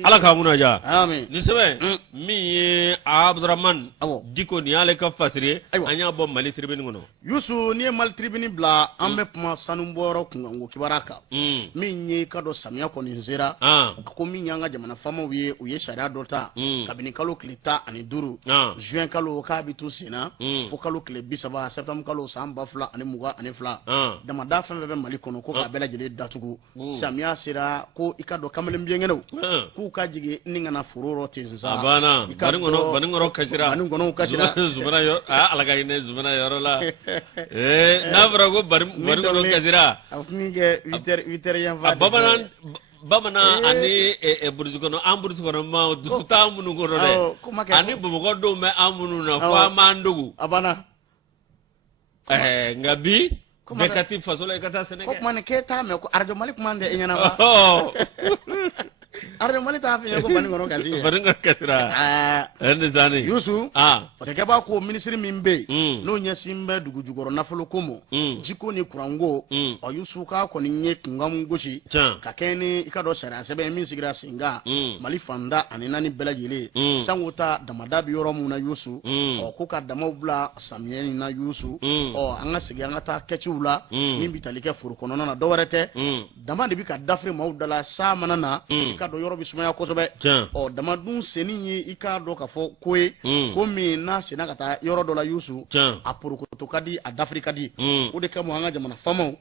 ala k'a mun ja nin sɛbɛn min ye Abdurahman Diko nin y'ale ka fasiri an y'a bɔ Mali tribune kɔnɔ Yusu n'i ye Mali tribune bila an bɛ kuma sanubɔyɔrɔ kunkanko kibaruya kan min ye ka dɔ samiya kɔni sera ko min y'an ka jamana faamaw ye u ye sariya dɔ ta kabini kalo tile 15 juin kalo k'a bɛ to sen na fo kalo tile 30 septembre kalo san 2022 damada fɛn fɛn bɛ Mali kɔnɔ ko k'a bɛɛ lajɛlen datugu samiya sera ko i ka dɔ kamalenbilenkɛnɛw k'u ka jigin ni kana foro rɔ ten sisan abana banikɔrɔ kasira zumana yɔrɔ ala ka hinɛ zumana yɔrɔ la n'a fɔra ko banikɔrɔ kasira a kun kɛ 8h yan fa bamanan ani burusi kɔnɔ an burusi kɔnɔ ma dusu t'an minnu kɔnɔ dɛ ani Bamakɔ denw bɛ an minnu na fo an b'an dogo abana nka bi bɛɛ ka ti faso la i ka taa sɛnɛ kɛ ko kuma ni k'e t'a mɛn ko arajo Mali kuma tɛ i ɲɛna wa arajo Mali t'a f'i ye ko banikɔrɔ kasi ye banikɔrɔ kasira ɛn zani Yusu parce que b'a ko minisiri min bɛ yen n'o ɲɛsin bɛ dugu jukɔrɔ nafolo ko mɔ jiko ni kuranko Yusu k'a kɔni ye kunkan mun gosi ka kɛ ni i ka dɔn sariya sɛbɛn min sigira sen kan Mali fanda ani 4 bɛɛ lajɛlen sango ta damada bɛ yɔrɔ mun na Yusu ko ka damaw bila samiyɛ in na Yusu an ka segin an ka taa kɛciw la min bɛ tali kɛ foro kɔnɔna na dɔwɛrɛ tɛ dama de bɛ ka dafiri maaw da la sa mana na i ka dɔn yɔrɔ bɛ sumaya kosɛbɛ dama dun senni ye i k'a dɔn ka fɔ ko ye ko min n'a senna ka taa yɔrɔ dɔ la Yusu a porokoto ka di a dafiri ka di o de kama an ka jamana faamaw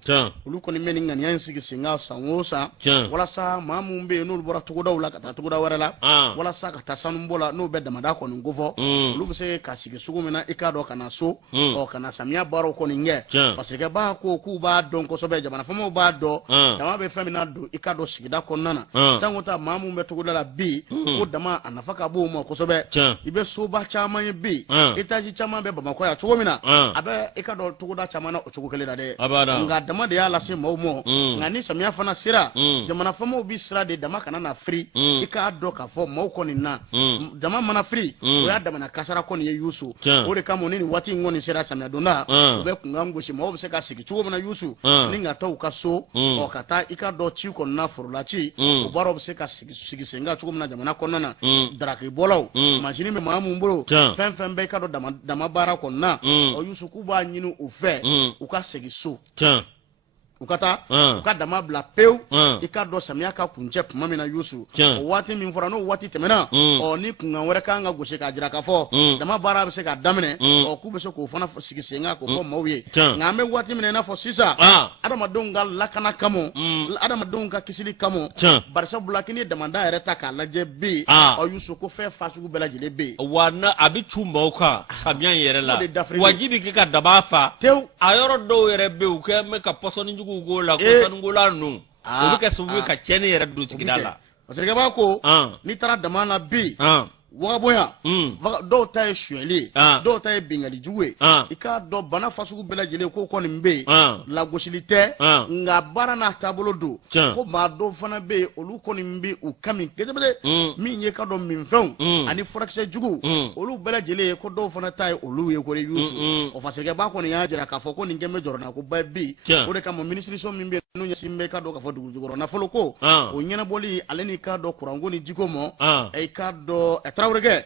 olu kɔni bɛ nin ŋaniya in sigi sen kan san o san walasa maa minnu bɛ yen n'olu bɔra togodaw la ka taa togoda wɛrɛ la walasa ka taa sanubɔ la n'o bɛ damada kɔni kofɔ olu bɛ se ka sigi sugu min na i k'a dɔn ka na so ka na samiya baaraw kɔni kɛ parce que b'a ko k'u b'a dɔn kosɛbɛ jamana faamaw b'a dɔn dama bɛ fɛn min na don i k'a dɔn sigida kɔnɔna na sango ta maa minnu bɛ togoda la bi ko dama a nafa ka bon o ma kosɛbɛ i bɛ soba caman ye bi étage caman bɛ Bamakɔ yan cogo min na a bɛ i ka dɔn togoda caman na o cogo kelen na dɛ nka dama de y'a lase maaw ma nka ni samiya fana sera jamana faamaw bi sira de dama kana na firi i k'a dɔn k'a fɔ maaw kɔni na dama mana firi o y'a damana kasara kɔni ye Yusu o de kama ni nin waati in kɔni sera samiya donda u bɛ kunkan gosi maaw bɛ se ka sigi cogo min na Yusu ni ka taa u ka so ka taa i ka dɔn ci kɔnɔna forola ci o baaraw bɛ se ka sigi sen kan cogo min na jamana kɔnɔna na daraki bɔlaw masini bɛ maa mun bolo fɛn fɛn bɛ i ka dɔn dama baara kɔnɔna Yusu k'u b'a ɲini u fɛ u ka segin so u ka taa u ka dama bila pewu i ka dɔn samiya ka kuncɛ tuma min na Yusu o waati min fɔra n'o waati tɛmɛna ni kunkan wɛrɛ kan ka gosi k'a jira k'a fɔ dama baara bɛ se ka daminɛ k'u bɛ se k'o fana sigi sen kan k'o fɔ maaw ye nka an bɛ waati min na i n'a fɔ sisan adamadenw ka lakana kama adamadenw ka kisili kama barisabula k'i ni damada yɛrɛ ta k'a lajɛ bi Yusu ko fɛn fasugu bɛɛ lajɛlen bɛ yen wa a bɛ cu maaw kan samiya yɛrɛ la wajibi k'i ka daba fa tewu a yɔrɔ dɔw yɛrɛ bɛ yen u kɛ mɛ ka pɔsɔni jugu ko la ko sanugola ninnu o bɛ kɛ sababu ye ka tiɲɛni yɛrɛ don sigida la parce que b'a ko n'i taara dama na bi wagabonya dɔw ta ye suyɛli dɔw ta ye bingali jugu ye i k'a dɔn bana fasugu bɛɛ lajɛlen ko kɔni bɛ yen lagosili tɛ nka baara n'a taabolo don ko maa dɔw fana bɛ yen olu kɔni bɛ u kami kosɛbɛ min ye ka dɔn minfɛnw ani furakisɛ jugu olu bɛɛ lajɛlen ye ko dɔw fana ta ye olu ye ko Yusu o fasikɛba kɔni y'a jira k'a fɔ ko nin kɛn bɛ jɔrɔna ko ba bi o de kama minisiriso min bɛ n'u ɲɛsin bɛ ka dɔn k'a fɔ dugu jukɔrɔ nafolo ko o ɲɛnabɔli ale ni k'a dɔn kuranko ni jiko mɔ i k'a dɔn Tarawelekɛ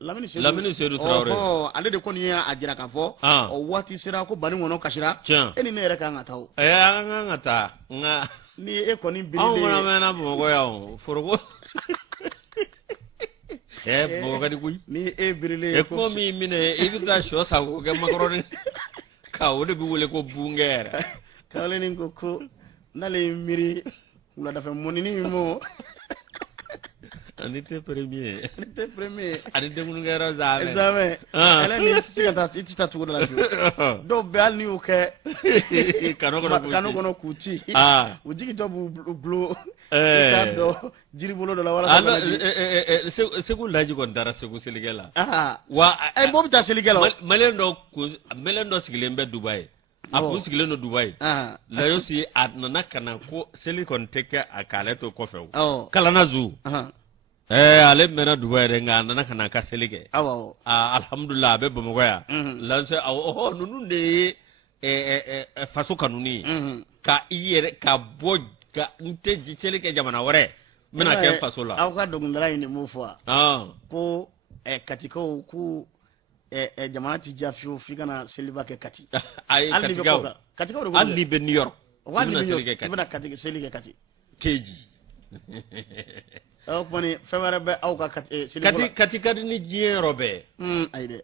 Lamini Seydou Tarawele ale de kɔni y'a jira k'a fɔ o waati sera ko bani kɔnɔ kasira e ni ne yɛrɛ kan ka taa o an kan ka taa nka ni e kɔni birilen anw fana mɛnna Bamakɔ yan foroko Bamakɔ ka di koyi ni e birilen ko min minɛ i bɛ taa sɔ san k'o kɛ makɔrɔni ka o de bɛ wele ko bungɛ yɛrɛ Karoline ko n'ale ye miiri wuladafɛ mɔnini min mɔ ani tɛ premier ani denkunkɛyɔrɔ zamɛ ale ni tɛ se ka taa i tɛ taa cogo dɔ la dɔw bɛ hali ni y'o kɛ kanu kɔnɔ k'u ci u jigitɔ b'u bulon i k'a dɔn jiri bolo dɔ la walasa Segu laji kɔni taara Segu selikɛ la wa bɔ bɛ taa selikɛ la maliyɛn dɔ sigilen bɛ Dubayi a kun sigilen don Dubayi Layosi a nana ka na ko seli kɔni tɛ kɛ a k'ale to kɔfɛ o Kalana Zoo ale mɛnna Dubayi yɛrɛ nka a nana ka na a ka seli kɛ alhamdulilah a bɛ Bamakɔ yan lanse ninnu de ye faso kanuni ye ka i yɛrɛ ka bɔ n tɛ seli kɛ jamana wɛrɛ n bɛna kɛ faso la aw ka dɔnkilidala in de m'o fɔ ko katikaw ko jamana ti ja fiyewu f'i kana seliba kɛ Kati katikaw hali n'i bɛ New York i bɛna seli kɛ Kati keji o kɔni fɛn wɛrɛ bɛ aw ka seli Kati ka di ni diɲɛ yɔrɔ bɛɛ ayi dɛ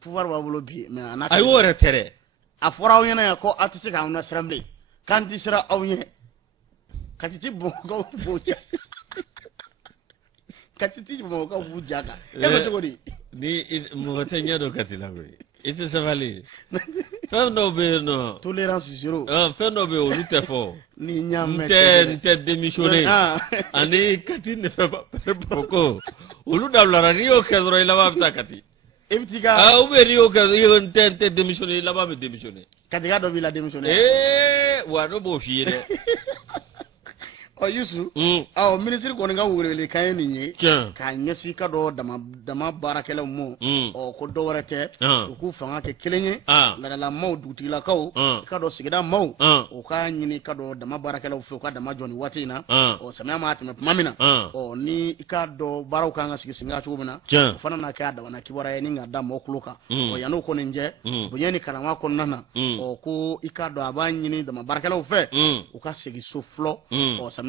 pouvoir b'a bolo bi mais a y'o yɛrɛ tɛ dɛ a fɔra aw ɲɛna yan ko aw tɛ se k'anw lasiran bilen k'an tɛ siran aw ɲɛ Kati ti Bamakɔkaw b'o ja Kati ti Bamakɔkaw b'u ja kan e bɛ cogo di ni mɔgɔ tɛ ɲɛ dɔn Kati la koyi i tɛ sabali fɛn dɔw bɛ yen nɔ tolérance zéro fɛn dɔw bɛ yen olu tɛ fɔ ni ɲa mɛn n tɛ démissionner ani Kati ne fɛ Bamakɔ olu dabilara n'i y'o kɛ dɔrɔn i laban bɛ taa Kati e bɛ t'i ka ou bien n'i y'o kɛ n tɛ démissionner i laban bɛ démissionner Katika dɔ b'i la démissionner wa ne b'o f'i ye dɛ Yusu minisiri kɔni ka welewele kan ye nin ye k'a ɲɛsin ka dɔ dama baarakɛlaw mɔ ko dɔ wɛrɛ tɛ u k'u fanga kɛ kelen ye ladalamaw dugutigilakaw ka dɔ sigida maaw u k'a ɲini ka dɔ dama baarakɛlaw fɛ u ka dama jɔ nin waati in na samiya ma tɛmɛ tuma min na ni i k'a dɔn baaraw kan ka sigi sen kan cogo min na o fana na kɛ a dabana kibaruya ye ni k'a da maaw tulo kan yan'o kɔni cɛ bonya ni karama kɔnɔna na ko i k'a dɔn a b'a ɲini dama baarakɛlaw fɛ u ka segin so fɔlɔ samiya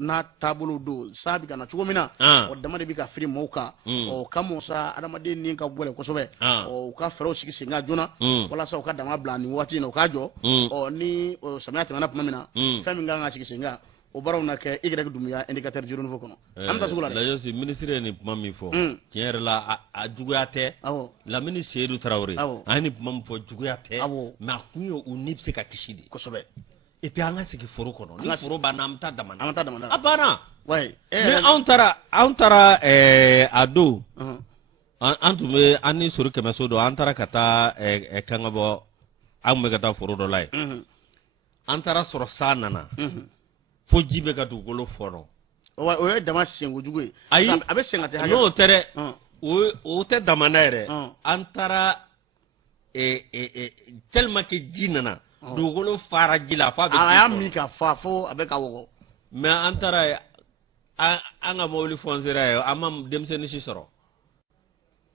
n'a taabolo don sa bɛ ka na cogo min na dama de bɛ ka firi maaw kan ka mɔ sa adamaden ni ka gɛlɛn kosɛbɛ u ka fɛɛrɛw sigi sen kan joona walasa u ka dama bila nin waati in na u k'a jɔ ni samiya tɛmɛna tuma min na fɛn min kan ka sigi sen kan o baaraw na kɛ Y Dunbiya indicateur zéro niveau kɔnɔ an bɛ taa sugu la dɛ Layosi minisiri ye nin kuma min fɔ tiɲɛ yɛrɛ la a juguya tɛ Lamini Seydou Tarawele a ye nin kuma min fɔ juguya tɛ mais a kun ye u ni bɛ se ka kisi de kosɛbɛ et puis an ka sigi foro kɔnɔ ni foro banna an bɛ taa dama na a banna mais anw taara a don an tun bɛ an ni Sori Kɛmɛso don an taara ka taa Kangabɔ an tun bɛ ka taa foro dɔ la yen an taara sɔrɔ san nana fo ji bɛ ka dugukolo fɔnɔ o ye dama senko jugu ye ayi a bɛ sen ka tɛ n'o tɛ dɛ o tɛ dama na yɛrɛ an taara tellement que ji nana dugukolo fara ji la f'a bɛ a y'a min ka fa fo a bɛ ka wɔgɔ mais an taara an ka mobili fɔnsera ye an ma denmisɛnnin si sɔrɔ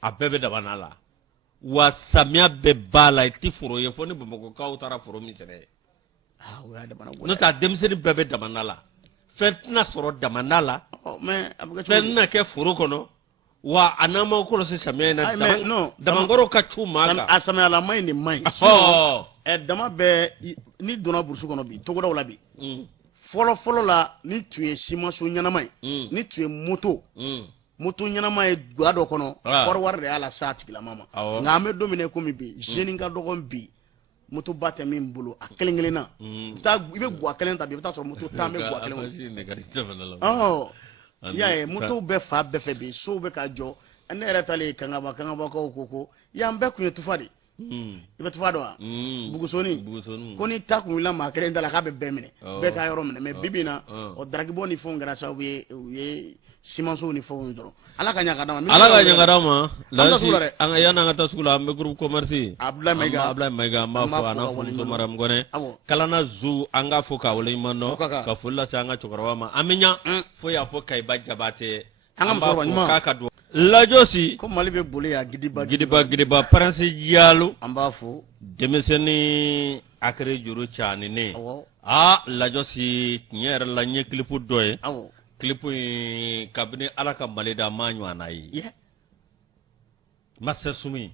a bɛɛ bɛ dama la wa samiya bɛɛ b'a la i tɛ foro ye fo ni Bamakɔkaw taara foro min sɛnɛ n'o tɛ denmisɛnnin bɛɛ bɛ dama la fɛn tɛna sɔrɔ dama la fɛn tɛna kɛ foro kɔnɔ wa a n'an ma kɔlɔsi samiya in na damakɔrɔ ka c'u maa kan a samiyalama in de man ɲi dama bɛɛ n'i donna burusi kɔnɔ bi togodaw la bi fɔlɔ la ni tun ye simanso ɲɛnama ye ni tun ye moto ɲɛnama ye ga dɔ kɔnɔ kɔrɔwari de y'a la s'a tigilama ma nka an bɛ don min na komi bi jeune ka dɔgɔn bi moto ba tɛ min bolo a kelen kelen na i bɛ guwa kelen ta bi i bɛ taa sɔrɔ moto 10 bɛ guwa kelen kɔnɔ ya ye moto bɛɛ fa bɛɛ fɛ bi so bɛ ka jɔ ne yɛrɛ talen kangabakaw ko yan bɛɛ kun ye tufa de i bɛ tufa dɔn wa bugusoni ko ni ta kun wulila maa kelen da la k'a bɛ bɛɛ minɛ bɛɛ ka yɔrɔ minɛ mais bibi na o daragibɔ ni fɛnw kɛra sababu ye u ye simanso ni fɛnw dɔrɔn ala ka ɲaga d'an ma ala ka ɲaga d'an ma lasi an ka yan an ka taa sugu la an bɛ groupe commerce Abdoulaye Mayiga an b'a fɔ a n'a furumuso Mariam Kɔnɛ kalana zu an k'a fɔ k'a waleɲuman dɔn ka foli lase an ka cɛkɔrɔba ma an bɛ ɲa fo y'a fɔ Kayiba Jabate an b'a fɔ k'a ka don lajosi ko Mali bɛ boli yan gidiba Prince Jalo an b'a fɔ denmisɛnnin Akere Juru Canine lajosi tiɲɛ yɛrɛ la n ye clip dɔ ye clip in kabini ala ka Mali da ma ɲɔgɔnna ye Master Sumi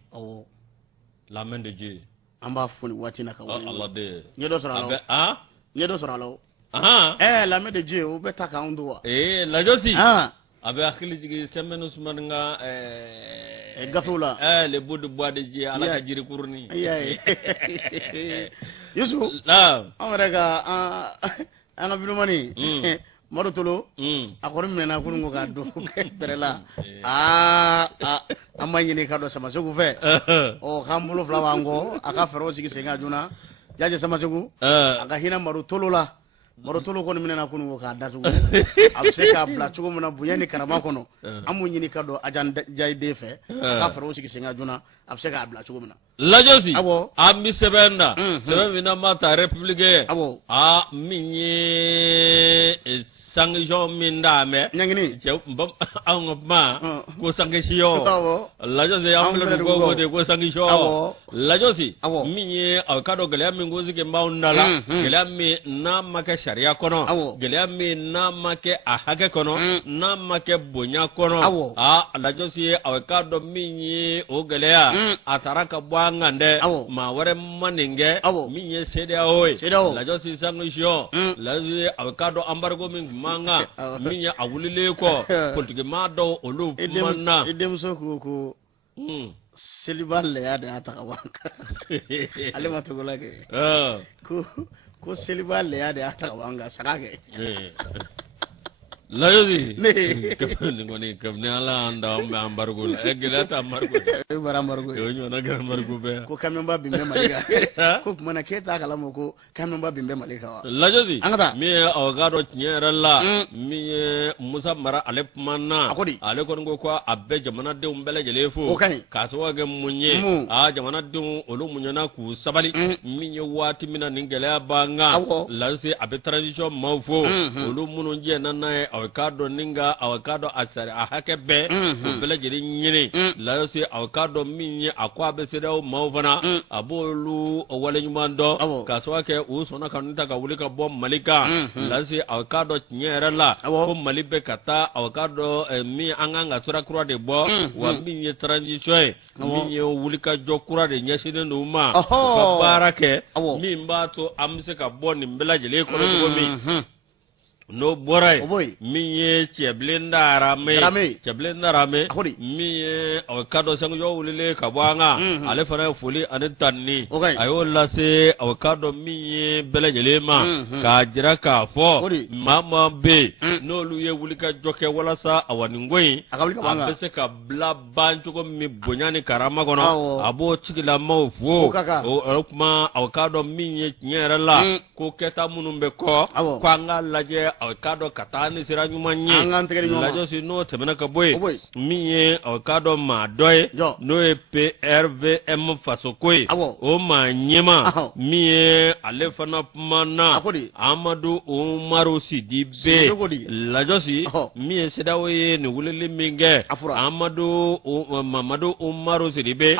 la main de Dieu an b'a fɔ nin waati na ka wale Allah de ɲɛ dɔ sɔrɔ a la la main de Dieu o bɛ ta k'anw don wa lajosi a bɛ hakili jigin semaine Usmane ka gafew la le beau de bois de Dieu ala ka jiri kurunin Yusu an yɛrɛ ka an ka vidéoman Madu Tolo a kɔni minɛna kunun ko k'a don bɛrɛ la an ma ɲini ka dɔn Samasegu fɛ k'an bolo fila b'an kɔ a ka fɛɛrɛw sigi sen kan joona Jaaje Samasegu a ka hinɛ Madu Tolo la Madu Tolo kɔni minɛna kunun ko k'a datugu a bɛ se k'a bila cogo min na bonya ni karama kɔnɔ an m'u ɲini ka dɔn Ajan Jayiden fɛ a ka fɛɛrɛw sigi sen kan joona a bɛ se k'a bila cogo min na lajosi an bɛ sɛbɛn da sɛbɛn min na ma ta république min ye sanction min d'a mɛ ɲangini anw ka kuma ko sanction lajosi an filɛ ko de ko sanction lajosi min ye aw ka dɔn gɛlɛya min ko sigi b'anw da la gɛlɛya min n'a ma kɛ sariya kɔnɔ gɛlɛya min n'a ma kɛ a hakɛ kɔnɔ n'a ma kɛ bonya kɔnɔ lajosi ye aw ka dɔn min ye o gɛlɛya a taara ka bɔ an kan dɛ maa wɛrɛ ma nin kɛ min ye CEDEAO ye lajosi sanction lajosi ye aw ka dɔn embargo min manga min ye a wulilen kɔ politique maa dɔw olu manna i denmuso ko seliba lɛya de y'a ta ka bɔ ale ma togola kɛ ko seliba lɛya de y'a ta ka bɔ an kan saga kɛ lajosi nin kɔni kabini ala y'an da an bɛ embargo la gɛlɛya tɛ embargo e bara embargo ye o ɲɔgɔnna kɛra embargo bɛɛ ko camion bin bɛ Mali kan ko tuma na k'e t'a kalama ko camion bin bɛ Mali kan wa lajosi an ka taa min ye aw ka dɔn tiɲɛ yɛrɛ la min ye Musa Mara ale kumana ale kɔni ko a bɛ jamanadenw bɛɛ lajɛlen fo k'a sababu kɛ mun ye jamanadenw olu muɲana k'u sabali min ye waati min na nin gɛlɛya b'an kan lajosi a bɛ transition maaw fo olu minnu jɛna n'a ye aw ka dɔn nin ka aw ka dɔn a sari a hakɛ bɛɛ o bɛɛ lajɛlen ɲini lajosi aw ka dɔn min ye a ko a bɛ CEDEAO maaw fana a b'olu waleɲuman dɔn k'a sababu kɛ u sɔnna ka ta ka wuli ka bɔ Mali kan lajosi aw ka dɔn tiɲɛ yɛrɛ la ko Mali bɛ ka taa aw ka dɔn min an kan ka sira kura de bɔ wa min ye transition ye min ye wulikajɔ kura de ɲɛsinnen don ma u ka baara kɛ min b'a to an bɛ se ka bɔ nin bɛɛ lajɛlen kɔnɔ cogo min n'o bɔra ye min ye Cɛbilen Darame min ye aw ka dɔn sanction wulilen ka bɔ an kan ale fana ye foli ani tanni a y'o lase aw ka dɔn min ye bɛɛ lajɛlen ma k'a jira k'a fɔ maa maa bɛ yen n'olu ye wulikajɔ kɛ walasa awa nin ko in a bɛ se ka bila ban cogo min bonya ni karama kɔnɔ a b'o tigilamaw fo o kuma aw ka dɔn min ye tiɲɛ yɛrɛ la ko kɛta minnu bɛ kɔ ko an ka lajɛ aw ka dɔn ka taa ni sira ɲuman ye lajosi n'o tɛmɛna ka bɔ yen min ye aw ka dɔn maa dɔ ye n'o ye PRVM fasoko ye o maa ɲɛma min ye ale fana kumana Amadu Umaru Sidibe lajosi min ye CEDEAO ye nin wulili min kɛ Mamadu Umaru Sidibe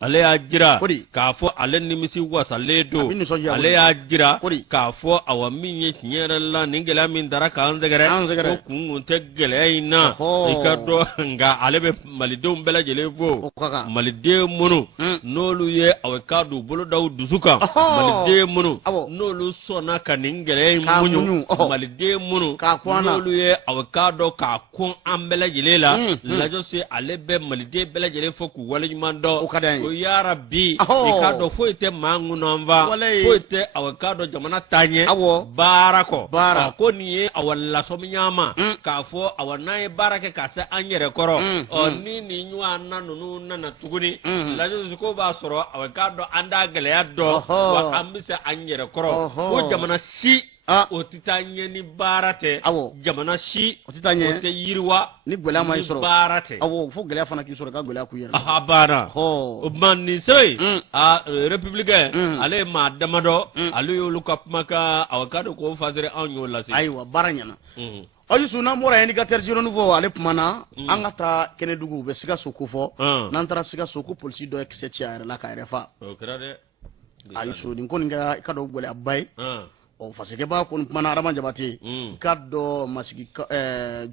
ale y'a jira k'a fɔ ale nimisi wasalen don ale y'a jira k'a fɔ awa min ye tiɲɛ yɛrɛ la nin gɛlɛya min dara k'an sɛgɛrɛ ko kun tɛ gɛlɛya in na i ka dɔn nka ale bɛ malidenw bɛɛ lajɛlen fo maliden minnu n'olu ye aw ka don bolo da dusu kan maliden minnu n'olu sɔnna ka nin gɛlɛya in muɲu maliden minnu n'olu ye aw ka dɔn k'a kun an bɛɛ lajɛlen la lajosi ale bɛ maliden bɛɛ lajɛlen fo k'u waleɲuman dɔn ko ya rabbi ikado foite mangu nomba foite awakado jamana tanye barako ko niye awalla somnyama ka fo awanai barake ka se anyere koro ni nywa nanu nana tuguni lajo ko ba soro awakado anda gele yaddo wa ambise anyere koro ko jamana si o titanye ni barate jamana shi o titanye o te yirwa ni gola mai soro barate fo gola fana ki soro ka gola ku yera bana o manni sey republicain ale ma damado ale yolu kapmaka awakado ko fazere anyo lasi aywa baranyana ayi suna mora yani ka terjiro nouveau ale pumana angata kene dugu be siga soko fo nantara siga soko police do except ya la ka refa o krade ayi so din ko nga ka do gole abay o fasike ba ko mana arama jabati kaddo masigi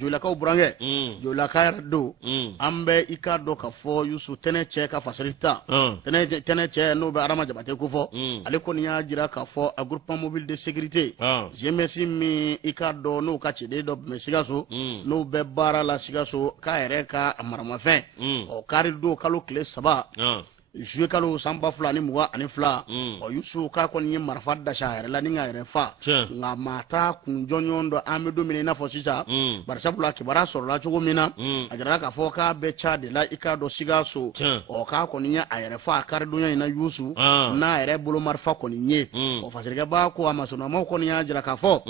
jola ka burange jola ka do ambe ikado ka fo yusu tene che ka fasilita tene che no be arama jabati ko fo ale ko nya jira ka fo a groupement mobile de sécurité jemesi mi ikado no ka che de do me sigaso no be bara la sigaso ka ere ka amarama fe o kari do kalo kle saba jouer kalo samba fulani muwa ani fula o yusu ka ko ni marfa da shahara la ni ngare fa nga mata kunjonyondo amedo mine na fo sisa barsabula kibara soro la chogo mina ajara ka fo ka be cha de la ikado sigaso o ka ko ni ayere fa kar dunya na yusu na ere bulu marfa ko ni nye o fasirga ba ko amasono mo ko ni ajara ka fo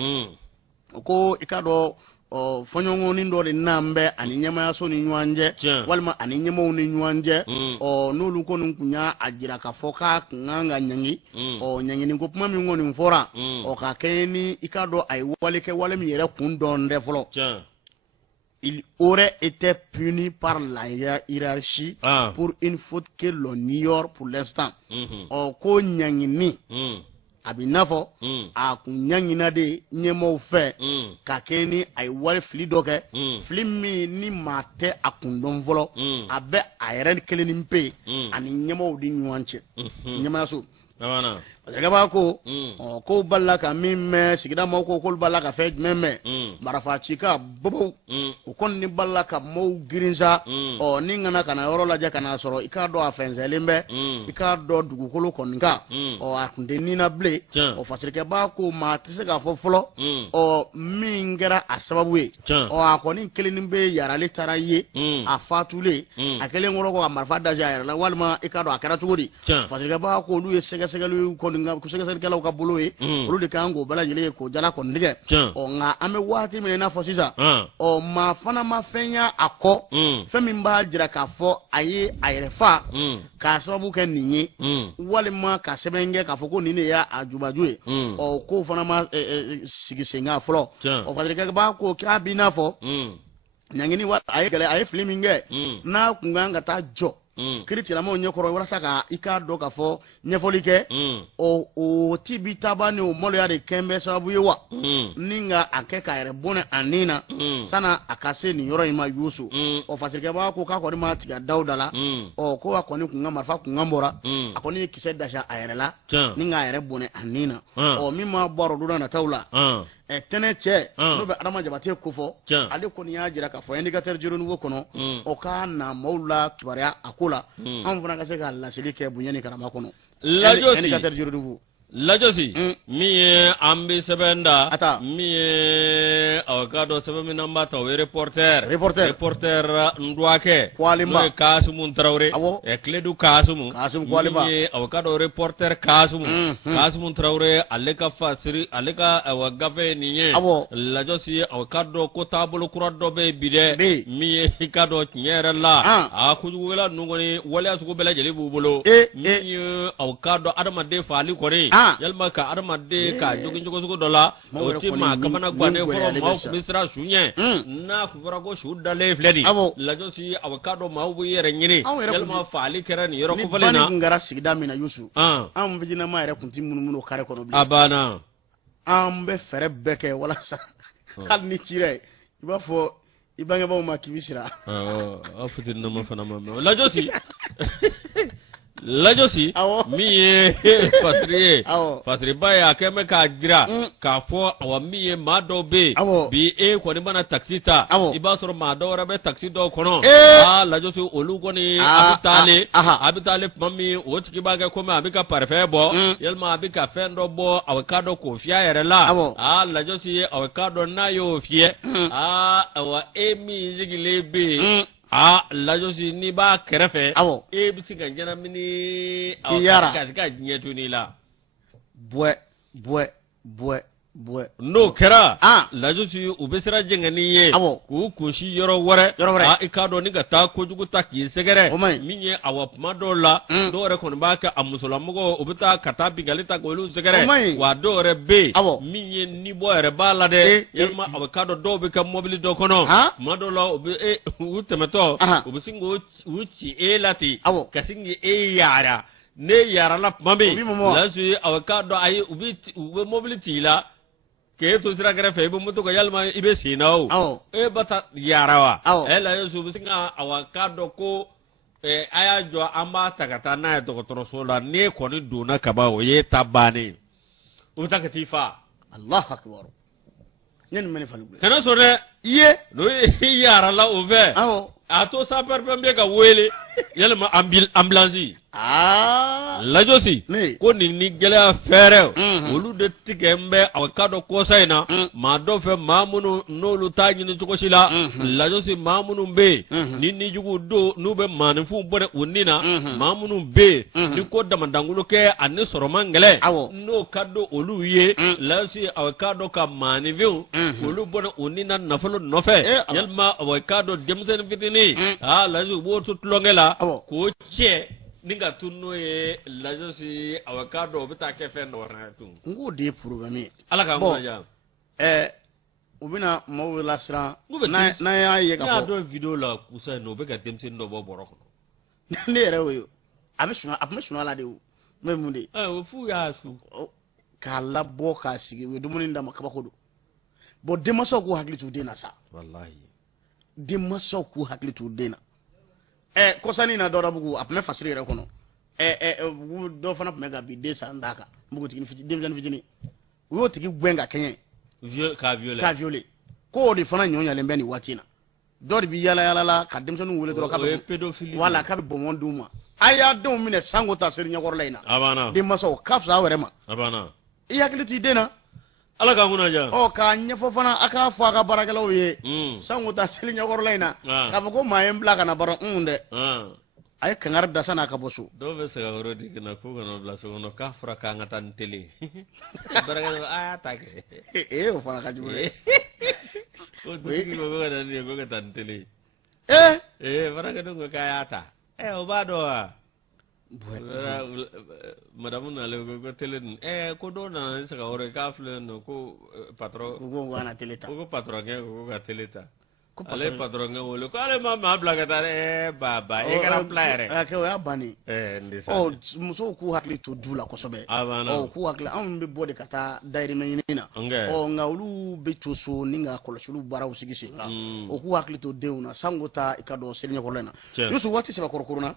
ko ikado o fonyongo ni ndo nambe ani nyama ya so ni nywanje walma ani nyama ni nywanje o nulu ko nun kunya ajira ka foka nganga nyangi o nyangi ni ko puma mi ngoni mfora o ka keni ikado ay wale mi yere kun don deflo il aurait été puni par la hiérarchie pour une faute que l'on ignore pour l'instant o ko nyangi ni abinafo a kunyangina de nyemo fe ka keni ay wal fili doke fili mi ni mate akundon volo abe ayren keleni mpe ani nyemo di nywanche nyema so wana Gaba ko ko balla ka mimme sigida mo ko balla ka fe memme marafa chika bobo ko kon ni balla ka mo girinza o ni ngana kana yoro la ja kana soro ikado afenzelimbe ikado dugukolo konga o akunde ni na ble o fasirike ba ko ma tise ka fofolo o mingera asababu o akoni kelinimbe yarale taraye afatule akele ngoro ko marafa da ja yarala walma ikado akara tugodi fasirike ba ko lu sega lu ko nga kusega kala ka bolo e olu de kango bala jele ko jala ko ndige o nga ame wati me na fosisa o ma fana ma fenya akọ femi mba jira ka fo aye ayerefa ka sababu ke ninyi wale ma ka sebenge ka fo ko nine ya ajubajue o ko fana ma sigisenga flo o fadrika ba ko ka bina fo nyangini wa aye gele aye fliminge na kunganga ta jo kiriti la mo nyokoro wala saka ika do ka fo nyefolike o tibita bani o molo ya de kembe sababu yewa ninga akeka ere bone anina sana akase ni yoro ima yusu o fasirike ba ko ka ko ma tiga daudala o ko ko ni kunga marfa kunga mbora akoni kiseda sha ayerela ninga ere bone anina o mima boro do na taula tene che no be adama jabate ko fo ale ko ni ya jira ka fo indicateur jiro nuwo kono o ka na maula kibaria akula an fana ka se ka lasili ke bunyani karama kono lajosi indicateur jiro nuwo lajosi mi ambi sebenda mi awakado sebemi namba to reporter ndwake kwalimba kasumu Traoré e kledu kasumu kwalimba mi awakado reporter kasumu Traoré aleka fasiri aleka awagafe niye lajosi awakado ko tabulu kurado be bide mi hikado nyere la akujugula nungoni wala asugo bela jeli bubulo mi awakado adama de fali kore yalma ka adamade ka jogo dola o ti ma kamana gbane foro ma ko misra sunye na fura go shudale fledi la josi avocado ma bu yere nyini yalma fali kerani yoro ko falena ngara sigida mina yusu am vijina ma yere kunti munumuno kare kono bi abana am be fere beke wala sa kal ni tire iba fo ibanga ba ma kibisira afutin no ma fana ma la josi lajosi mi ye fasiri ba ye a kɛ mɛ k'a jira k'a fɔ awa min ye maa dɔw bɛ yen bi e kɔni mana taxi ta i b'a sɔrɔ maa dɔw wɛrɛ bɛ taxi dɔw kɔnɔ lajosi olu kɔni a bɛ taale tuma min o tigi b'a kɛ komi a bɛ ka parfait bɔ yalima a bɛ ka fɛn dɔ bɔ a bɛ k'a dɔn k'o fiyɛ a yɛrɛ la lajosi a bɛ k'a dɔn n'a y'o fiyɛ awa e min sigilen bɛ yen lajosi n'i b'a kɛrɛfɛ e bɛ se ka ɲɛnamini ka ɲɛ to n'i la n'o kɛra lajosi u bɛ siran jɛngɛni ye k'u kunsi yɔrɔ wɛrɛ i k'a dɔn ni ka taa kojugu ta k'i sɛgɛrɛ min ye awa tuma dɔw la dɔw yɛrɛ kɔni b'a kɛ a musolamɔgɔw u bɛ taa ka taa bigali ta k'olu sɛgɛrɛ wa dɔw yɛrɛ bɛ yen min ye nibɔ yɛrɛ b'a la dɛ yalima a bɛ k'a dɔn dɔw bɛ kɛ mɔbili dɔ kɔnɔ tuma dɔw la u tɛmɛtɔ u bɛ sin k'u ci e la ten ka sin k'e yaara ne yaarala tuma min lajosi a bɛ k'a dɔn ayi u bɛ mɔbili ci i la k'e to sira kɛrɛfɛ i bɛ moto kan yalima i bɛ sen na o e ba ta yaara wa lajosi u bɛ sin ka k'a dɔn ko a y'a jɔ an b'a ta ka taa n'a ye dɔgɔtɔrɔso la n'e kɔni donna kaban o ye ta bannen u bɛ taa ka t'i fa Allahu akbar ne ni mɛni fali kana sɔn dɛ n'o ye yaara la o fɛ a to sapeur-pompier ka wele yalima ambulance lajosi ko nin ni gɛlɛya fɛɛrɛ olu de tigɛ n bɛ a ka dɔn kɔsa in na maa dɔ fɛ maa minnu n'olu t'a ɲini cogo si la lajosi maa minnu bɛ yen ni nijugu don n'u bɛ maaninfinw bɔ u nin na maa minnu bɛ yen ni ko damadangolo kɛ ani sɔrɔma gɛlɛ n'o ka don olu ye lajosi a ka dɔn ka maaninfinw olu bɔ u nin na nafolo nɔfɛ yalima a ka dɔn denmisɛnnin fitinin lajosi u b'o to tulonkɛ la k'o cɛ ni ka tun n'o ye lajosi a k'a dɔn o bɛ taa kɛ fɛn dɔ wɛrɛ tun n k'o de ye problème ye ala k'an kunna diya u bɛna maaw lasiran n'an y'a ye ka fɔ n y'a dɔn video la kusa in na u bɛ ka denmisɛnnin dɔ bɔ bɔrɔ kɔnɔ ne yɛrɛ y'o ye a tun bɛ sunɔgɔ la de o n bɛ mun de o f'u y'a su k'a labɔ k'a sigi u ye dumuni d'a ma kabako don bon denmansaw k'u hakili t'u den na sa walahi denmansaw k'u hakili t'u den na kɔsani na dɔrɔbugu a tun bɛ fasiri yɛrɛ kɔnɔ dɔ fana tun bɛ ka bin den san d'a kan npogotigini denmisɛnnin fitinin u y'o tigi gɛn ka kɛɲɛ k'a violer ko o de fana ɲɔɲalen bɛ nin waati in na dɔ de bɛ yala la ka denmisɛnninw wele dɔrɔn o ye pédophile wala k'a bɛ bɔnbɔn d'u ma a y'a denw minɛ sango ta seri ɲɛkɔrɔla in na denmansaw k'a fisa aw yɛrɛ ma i hakili t'i den na ala k'an kunna diya k'a ɲɛfɔ fana a k'a fɔ a ka baarakɛlaw ye sango ta seli ɲɛkɔrɔla in na k'a fɔ ko maa ye n bila ka na bara dɛ a ye kangari da san'a ka bɔ so dɔw bɛ sɛgɛ wɛrɛ di kana k'u kana bila so kɔnɔ k'a fɔra k'an ka taa ni tele baarakɛlaw a y'a ta kɛ o fana ka jugu dɛ o dutigi ko ka taa ni ye ko ka taa ni tele baarakɛlaw ko k'a y'a ta o b'a dɔn wa madamu nalen ko tele nin ko dɔw nana ni sɛgɛ wɛrɛ k'a filɛ nin ko patron ko ka tele ta ko patron kɛ ko ka tele ta ale patron kɛ wele ko ale ma maa bila ka taa baba e kɛra fila yɛrɛ o y'a bannen musow k'u hakili to du la kosɛbɛ k'u hakili anw bɛ bɔ de ka taa dayirimɛ ɲini na nka olu bɛ to so ni ka kɔlɔsiliw baaraw sigi sen kan o k'u hakili to denw na sango ta i ka dɔn seli ɲɛkɔrɔla in na Yusu waati sɛbɛkɔrɔ korona